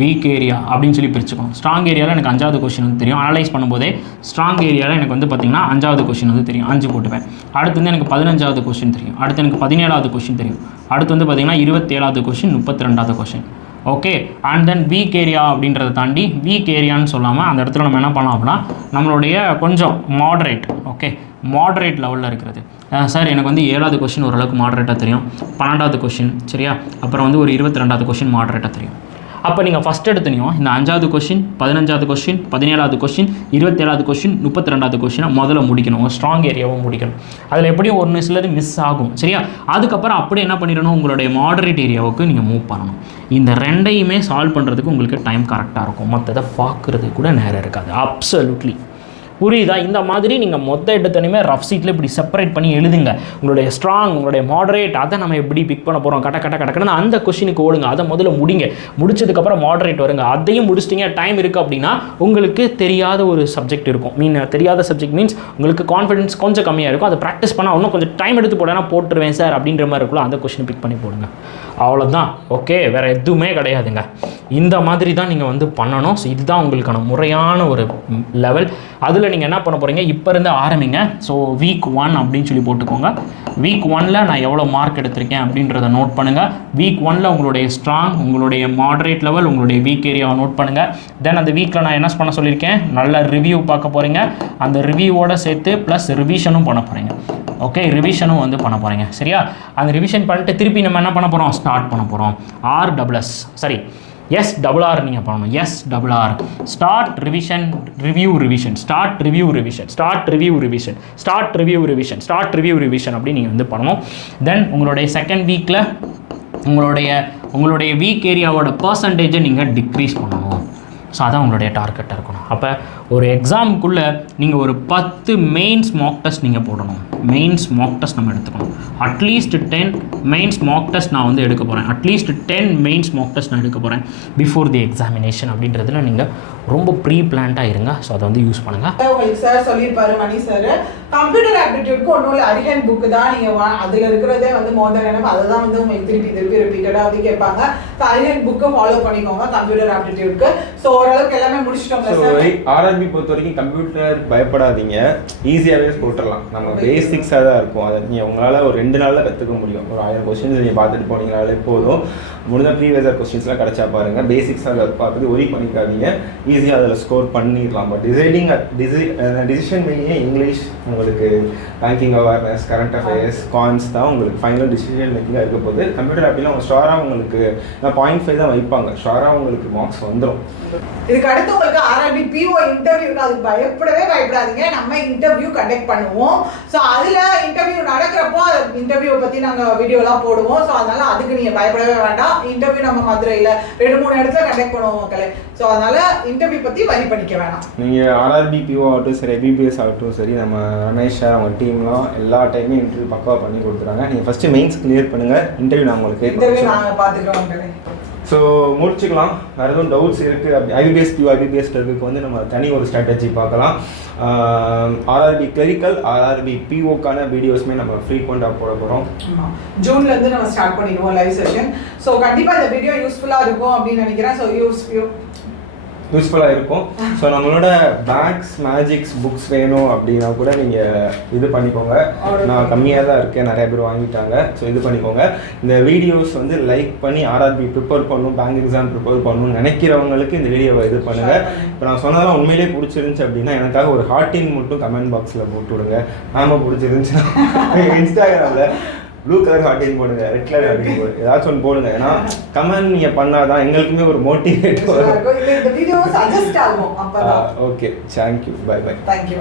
வீக் ஏரியா அப்படின்னு சொல்லி பிரிச்சுக்கணும். ஸ்ட்ராங் ஏரியாவில் எனக்கு 5வது கொஷின் வந்து தெரியும். அனலைஸ் பண்ணும்போதே ஸ்ட்ராங் ஏரியாவில் எனக்கு வந்து பார்த்திங்கன்னா 5வது கொஷின் வந்து தெரியும், 5 போட்டுப்பேன். அடுத்து வந்து எனக்கு 15வது கொஷின் தெரியும். அடுத்து எனக்கு 17வது கொஷின் தெரியும். அடுத்து வந்து பார்த்திங்கன்னா 27வது கொஷின், 32வது question. Okay, and then weak area அப்படின்றத தாண்டி வீக் ஏரியான்னு சொல்லாமல் அந்த இடத்துல நம்ம என்ன பண்ணலாம் அப்படின்னா நம்மளுடைய கொஞ்சம் மாடரேட், ஓகே மாடரேட் லெவலில் இருக்கிறது. சார் எனக்கு வந்து 7வது கொஷின் ஓரளவுக்கு மாடரேட்டாக தெரியும், 12வது கொஷின் சரியா, அப்புறம் வந்து ஒரு 22வது கொஷின் மாடரேட்டாக தெரியும். அப்போ நீங்கள் ஃபஸ்ட் எடுத்துனையும் இந்த 5வது கொஷின், 15வது கொஷின், 17வது கொஷின், 27வது கொஷின், 32வது கொஷினை முதல்ல முடிக்கணும். ஸ்ட்ராங் ஏரியாவும் முடிக்கணும். அதில் எப்படியும் ஒன்று சிலது மிஸ் ஆகும் சரியா. அதுக்கப்புறம் அப்படி என்ன பண்ணிடணும், உங்களுடைய மாடரேட் ஏரியாவுக்கு நீங்கள் மூவ் பண்ணணும். இந்த 2ஐயுமே சால்வ் பண்ணுறதுக்கு உங்களுக்கு டைம் கரெக்டாக இருக்கும். மற்றதை பார்க்குறது கூட நேரம் இருக்காது. அப்சல்யூட்லி புரியுதா? இந்த மாதிரி நீங்கள் எடுத்தோன்னே ரஃப் சீட்டில் இப்படி செப்பரேட் பண்ணி எழுதுங்க. உங்களுடைய ஸ்ட்ராங், உங்களுடைய மாடரேட், அதை நம்ம எப்படி பிக் பண்ண போகிறோம், கடக்கன்னு அந்த கொஸ்டினுக்கு ஓடுங்க. அதை முதல்ல முடிச்சதுக்கப்புறம் மாடரேட் வருங்க. அதையும் முடிச்சிட்டிங்க, டைம் இருக்குது அப்படின்னா உங்களுக்கு தெரியாத ஒரு சப்ஜெக்ட் இருக்கும். தெரியாத சப்ஜெக்ட் மீன்ஸ் உங்களுக்கு கான்ஃபிடன்ஸ் கொஞ்சம் கம்மியாக இருக்கும். அதை ப்ராக்டிஸ் பண்ணால் இன்னும் கொஞ்சம் டைம் எடுத்து போட்டேன்னா போட்டுருவேன் சார் அப்படின்ற மாதிரி இருக்குல்ல, அந்த கொஸ்டினை பிக் பண்ணி போடுங்க. அவ்வளோதான். ஓகே, வேறு எதுவுமே கிடையாதுங்க. இந்த மாதிரி தான் நீங்கள் வந்து பண்ணணும். ஸோ இதுதான் உங்களுக்கான முறையான ஒரு லெவல். அதில் நீங்கள் என்ன பண்ண போகிறீங்க, இப்போ இருந்து ஆரம்பிங்க. ஸோ வீக் 1 அப்படின்னு சொல்லி போட்டுக்கோங்க. வீக் 1ல் நான் எவ்வளோ மார்க் எடுத்திருக்கேன் அப்படின்றத நோட் பண்ணுங்கள். வீக் 1ல் உங்களுடைய ஸ்ட்ராங், உங்களுடைய மாடரேட் லெவல், உங்களுடைய வீக் ஏரியாவை நோட் பண்ணுங்கள். தென் அந்த வீக்கில் நான் என்ன பண்ண சொல்லியிருக்கேன், நல்ல ரிவ்யூ பார்க்க போகிறீங்க. அந்த ரிவ்யூவோட சேர்த்து ப்ளஸ் ரிவிஷனும் பண்ண போகிறீங்க. ஓகே, ரிவிஷனும் வந்து பண்ண போகிறீங்க. சரியா? அந்த ரிவிஷன் பண்ணிட்டு திருப்பி நம்ம என்ன பண்ண போகிறோம், ஸ்டார்ட் பண்ண போகிறோம். SRR நீங்கள் பண்ணணும். SRR start revision, review revision, start review revision, start review revision, start review revision, start review revision அப்படி நீங்கள் வந்து பண்ணணும். தென் உங்களுடைய செகண்ட் வீக்கில் உங்களுடைய வீக் ஏரியாவோட பர்சன்டேஜை நீங்கள் டிக்ரீஸ் பண்ணணும். ஸோ அதான் உங்களுடைய டார்கெட்டாக இருக்கணும். அப்போ ஒரு எக்ஸாமுக்குள்ளே நீங்கள் ஒரு 10 மெயின்ஸ் மாக் டெஸ்ட் நீங்கள் போடணும். மெயின்ஸ் மாக் டெஸ்ட் நம்ம எடுத்துக்கணும். அட்லீஸ்ட் 10 மெயின்ஸ் மாக் டெஸ்ட் நான் வந்து எடுக்க போகிறேன். அட்லீஸ்ட் 10 மெயின்ஸ் மாக் டெஸ்ட் நான் எடுக்க போகிறேன் பிஃபோர் தி எக்ஸாமினேஷன் அப்படின்றதுல நீங்கள் ரொம்ப ப்ரீ பிளான்டாக இருங்க. ஸோ அதை வந்து யூஸ் பண்ணுங்கள். உங்களுக்கு சார் சொல்லியிருப்பாரு, மணி சார், கம்ப்யூட்டர் ஆப்டிடியூட்க்கு ஒன்றும் இல்லை, அரிஹண்ட் புக்கு தான் நீங்கள் அதில் இருக்கிறதே வந்து மோர் தென் எனஃப். அதை தான் வந்து உங்களுக்கு திருப்பி ரிப்பீட்டடாக வந்து கேட்பாங்க. ஸோ அரிஹண்ட் புக்கை ஃபாலோ பண்ணிக்கோங்க கம்ப்யூட்டர் ஆப்டிடியூட்க்கு. ஸோ ஓரளவுக்கு எல்லாமே முடிச்சிட்டோம். ஆர்ஆர்பி பொறுத்த வரைக்கும் கம்ப்யூட்டர் பயப்படாதீங்க, ஈஸியாகவே போட்டுடலாம். நம்ம பேசிக்ஸாக தான் இருக்கும். அதை நீங்கள் உங்களால் ஒரு 2 நாளில் கற்றுக்க முடியும். ஒரு 1000 கொஸ்டின்ஸ் நீங்கள் பார்த்துட்டு போனீங்கனாலே போதும். முடிஞ்ச ப்ரீவியஸ் கொஸ்டின்ஸ்லாம் கிடச்சா பாருங்கள். பேசிக்ஸாக பார்த்துட்டு ஒரி பண்ணிக்காதீங்க, ஈஸியாக அதில் ஸ்கோர் பண்ணிடலாம். பட் டிசிஷன் மேக்கிங் இங்கிலீஷ், உங்களுக்கு பேங்கிங் அவேர்னஸ், கரண்ட் அஃபேர்ஸ், கான்ஸ் தான் உங்களுக்கு ஃபைனல் டிசிஷன் மேக்கிங்காக இருக்க போது. கம்ப்யூட்டர் அப்படின்னா அவங்க ஷோராக உங்களுக்கு 0.5 தான் வைப்பாங்க. ஷோராக உங்களுக்கு மார்க்ஸ் வந்துடும். இதுக்கு அடுத்து உங்களுக்கு ஆர்ஆர்பி பிஓ இன்டர்வியூ இருக்கு. அதுக்கு பயப்படாதீங்க. நம்ம இன்டர்வியூ கண்டக்ட் பண்ணுவோம். ஸோ அதில் இன்டர்வியூ நடக்கிறப்போ இன்டர்வியூவை பற்றி நாங்கள் வீடியோலாம் போடுவோம். ஸோ அதனால அதுக்கு நீங்கள் பயப்படவே வேண்டாம். இன்டர்வியூ நம்ம மதுரையில் 2-3 இடத்துல கண்டக்ட் பண்ணுவோம் மக்களே. ஸோ அதனால இன்டர்வியூ பற்றி வரி பண்ணிக்க வேணாம். நீங்கள் ஆர்ஆர்பி பிஓ ஆகட்டும் சரி, எபிபிஎஸ் ஆகட்டும் சரி, நம்ம ரமேஷ் சார் அவங்க டீம்லாம் எல்லா டைமே இன்டர்வியூ பக்காவாக பண்ணி கொடுத்துறாங்க. நீங்கள் ஃபஸ்ட்டு மெயின்ஸ் கிளியர் பண்ணுங்கள், இன்டர்வியூ நான் உங்களுக்கு நாங்கள் பார்த்துக்கிறோம் மக்களே. ஸோ முடிச்சுக்கலாம். வேறு எதுவும் டவுட்ஸ் இருக்குது அப்படி ஐபிபிஎஸ் பிஓ ஐபிபிஎஸ் டெர்வுக்கு வந்து நம்ம தனி ஒரு ஸ்ட்ராட்டஜி பார்க்கலாம். ஆர்ஆர்பி கிளரிக்கல், ஆர்ஆர்பி பிஓக்கான வீடியோஸுமே நம்ம ஃப்ரீக்வெண்ட்டாக போட போகிறோம். ஜூன்லேருந்து நம்ம ஸ்டார்ட் பண்ணிடுவோம் லைவ் செஷன். ஸோ கண்டிப்பாக இந்த வீடியோ யூஸ்ஃபுல்லாக இருக்கும் அப்படின்னு நினைக்கிறேன். ஸோ யூஸ்ஃபுல்லாக இருக்கும். ஸோ நம்மளோட பேக்ஸ், மேஜிக்ஸ், புக்ஸ் வேணும் அப்படின்னா கூட நீங்கள் இது பண்ணிக்கோங்க. நான் கம்மியாக தான் இருக்கேன், நிறைய பேர் வாங்கிட்டாங்க. ஸோ இது பண்ணிக்கோங்க. இந்த வீடியோஸ் வந்து லைக் பண்ணி ஆர்ஆர்பி ப்ரிப்பேர் பண்ணணும், பேங்க் எக்ஸாம் ப்ரிப்பேர் பண்ணணும்னு நினைக்கிறவங்களுக்கு இந்த வீடியோவை இது பண்ணுங்கள். இப்போ நான் சொன்னதெல்லாம் உண்மையிலேயே பிடிச்சிருந்துச்சு அப்படின்னா எனக்காக ஒரு ஹார்ட்டின் மட்டும் கமெண்ட் பாக்ஸில் போட்டு விடுங்க. நாம பிடிச்சிருந்துச்சுன்னா இன்ஸ்டாகிராமில் ப்ளூ கலர் ஹார்ட்டின் போடுங்க, ரெட் கலர் ஹார்ட்டின் போடுங்க, ஏதாச்சும் ஒன்று போடுங்க. ஏன்னா கமெண்ட் நீங்கள் பண்ணாதான் எங்களுக்குமே ஒரு மோட்டிவேட் வரும். இந்த வீடியோ சஜஸ்ட் ஆகும். Okay, thank you, bye bye. Thank you.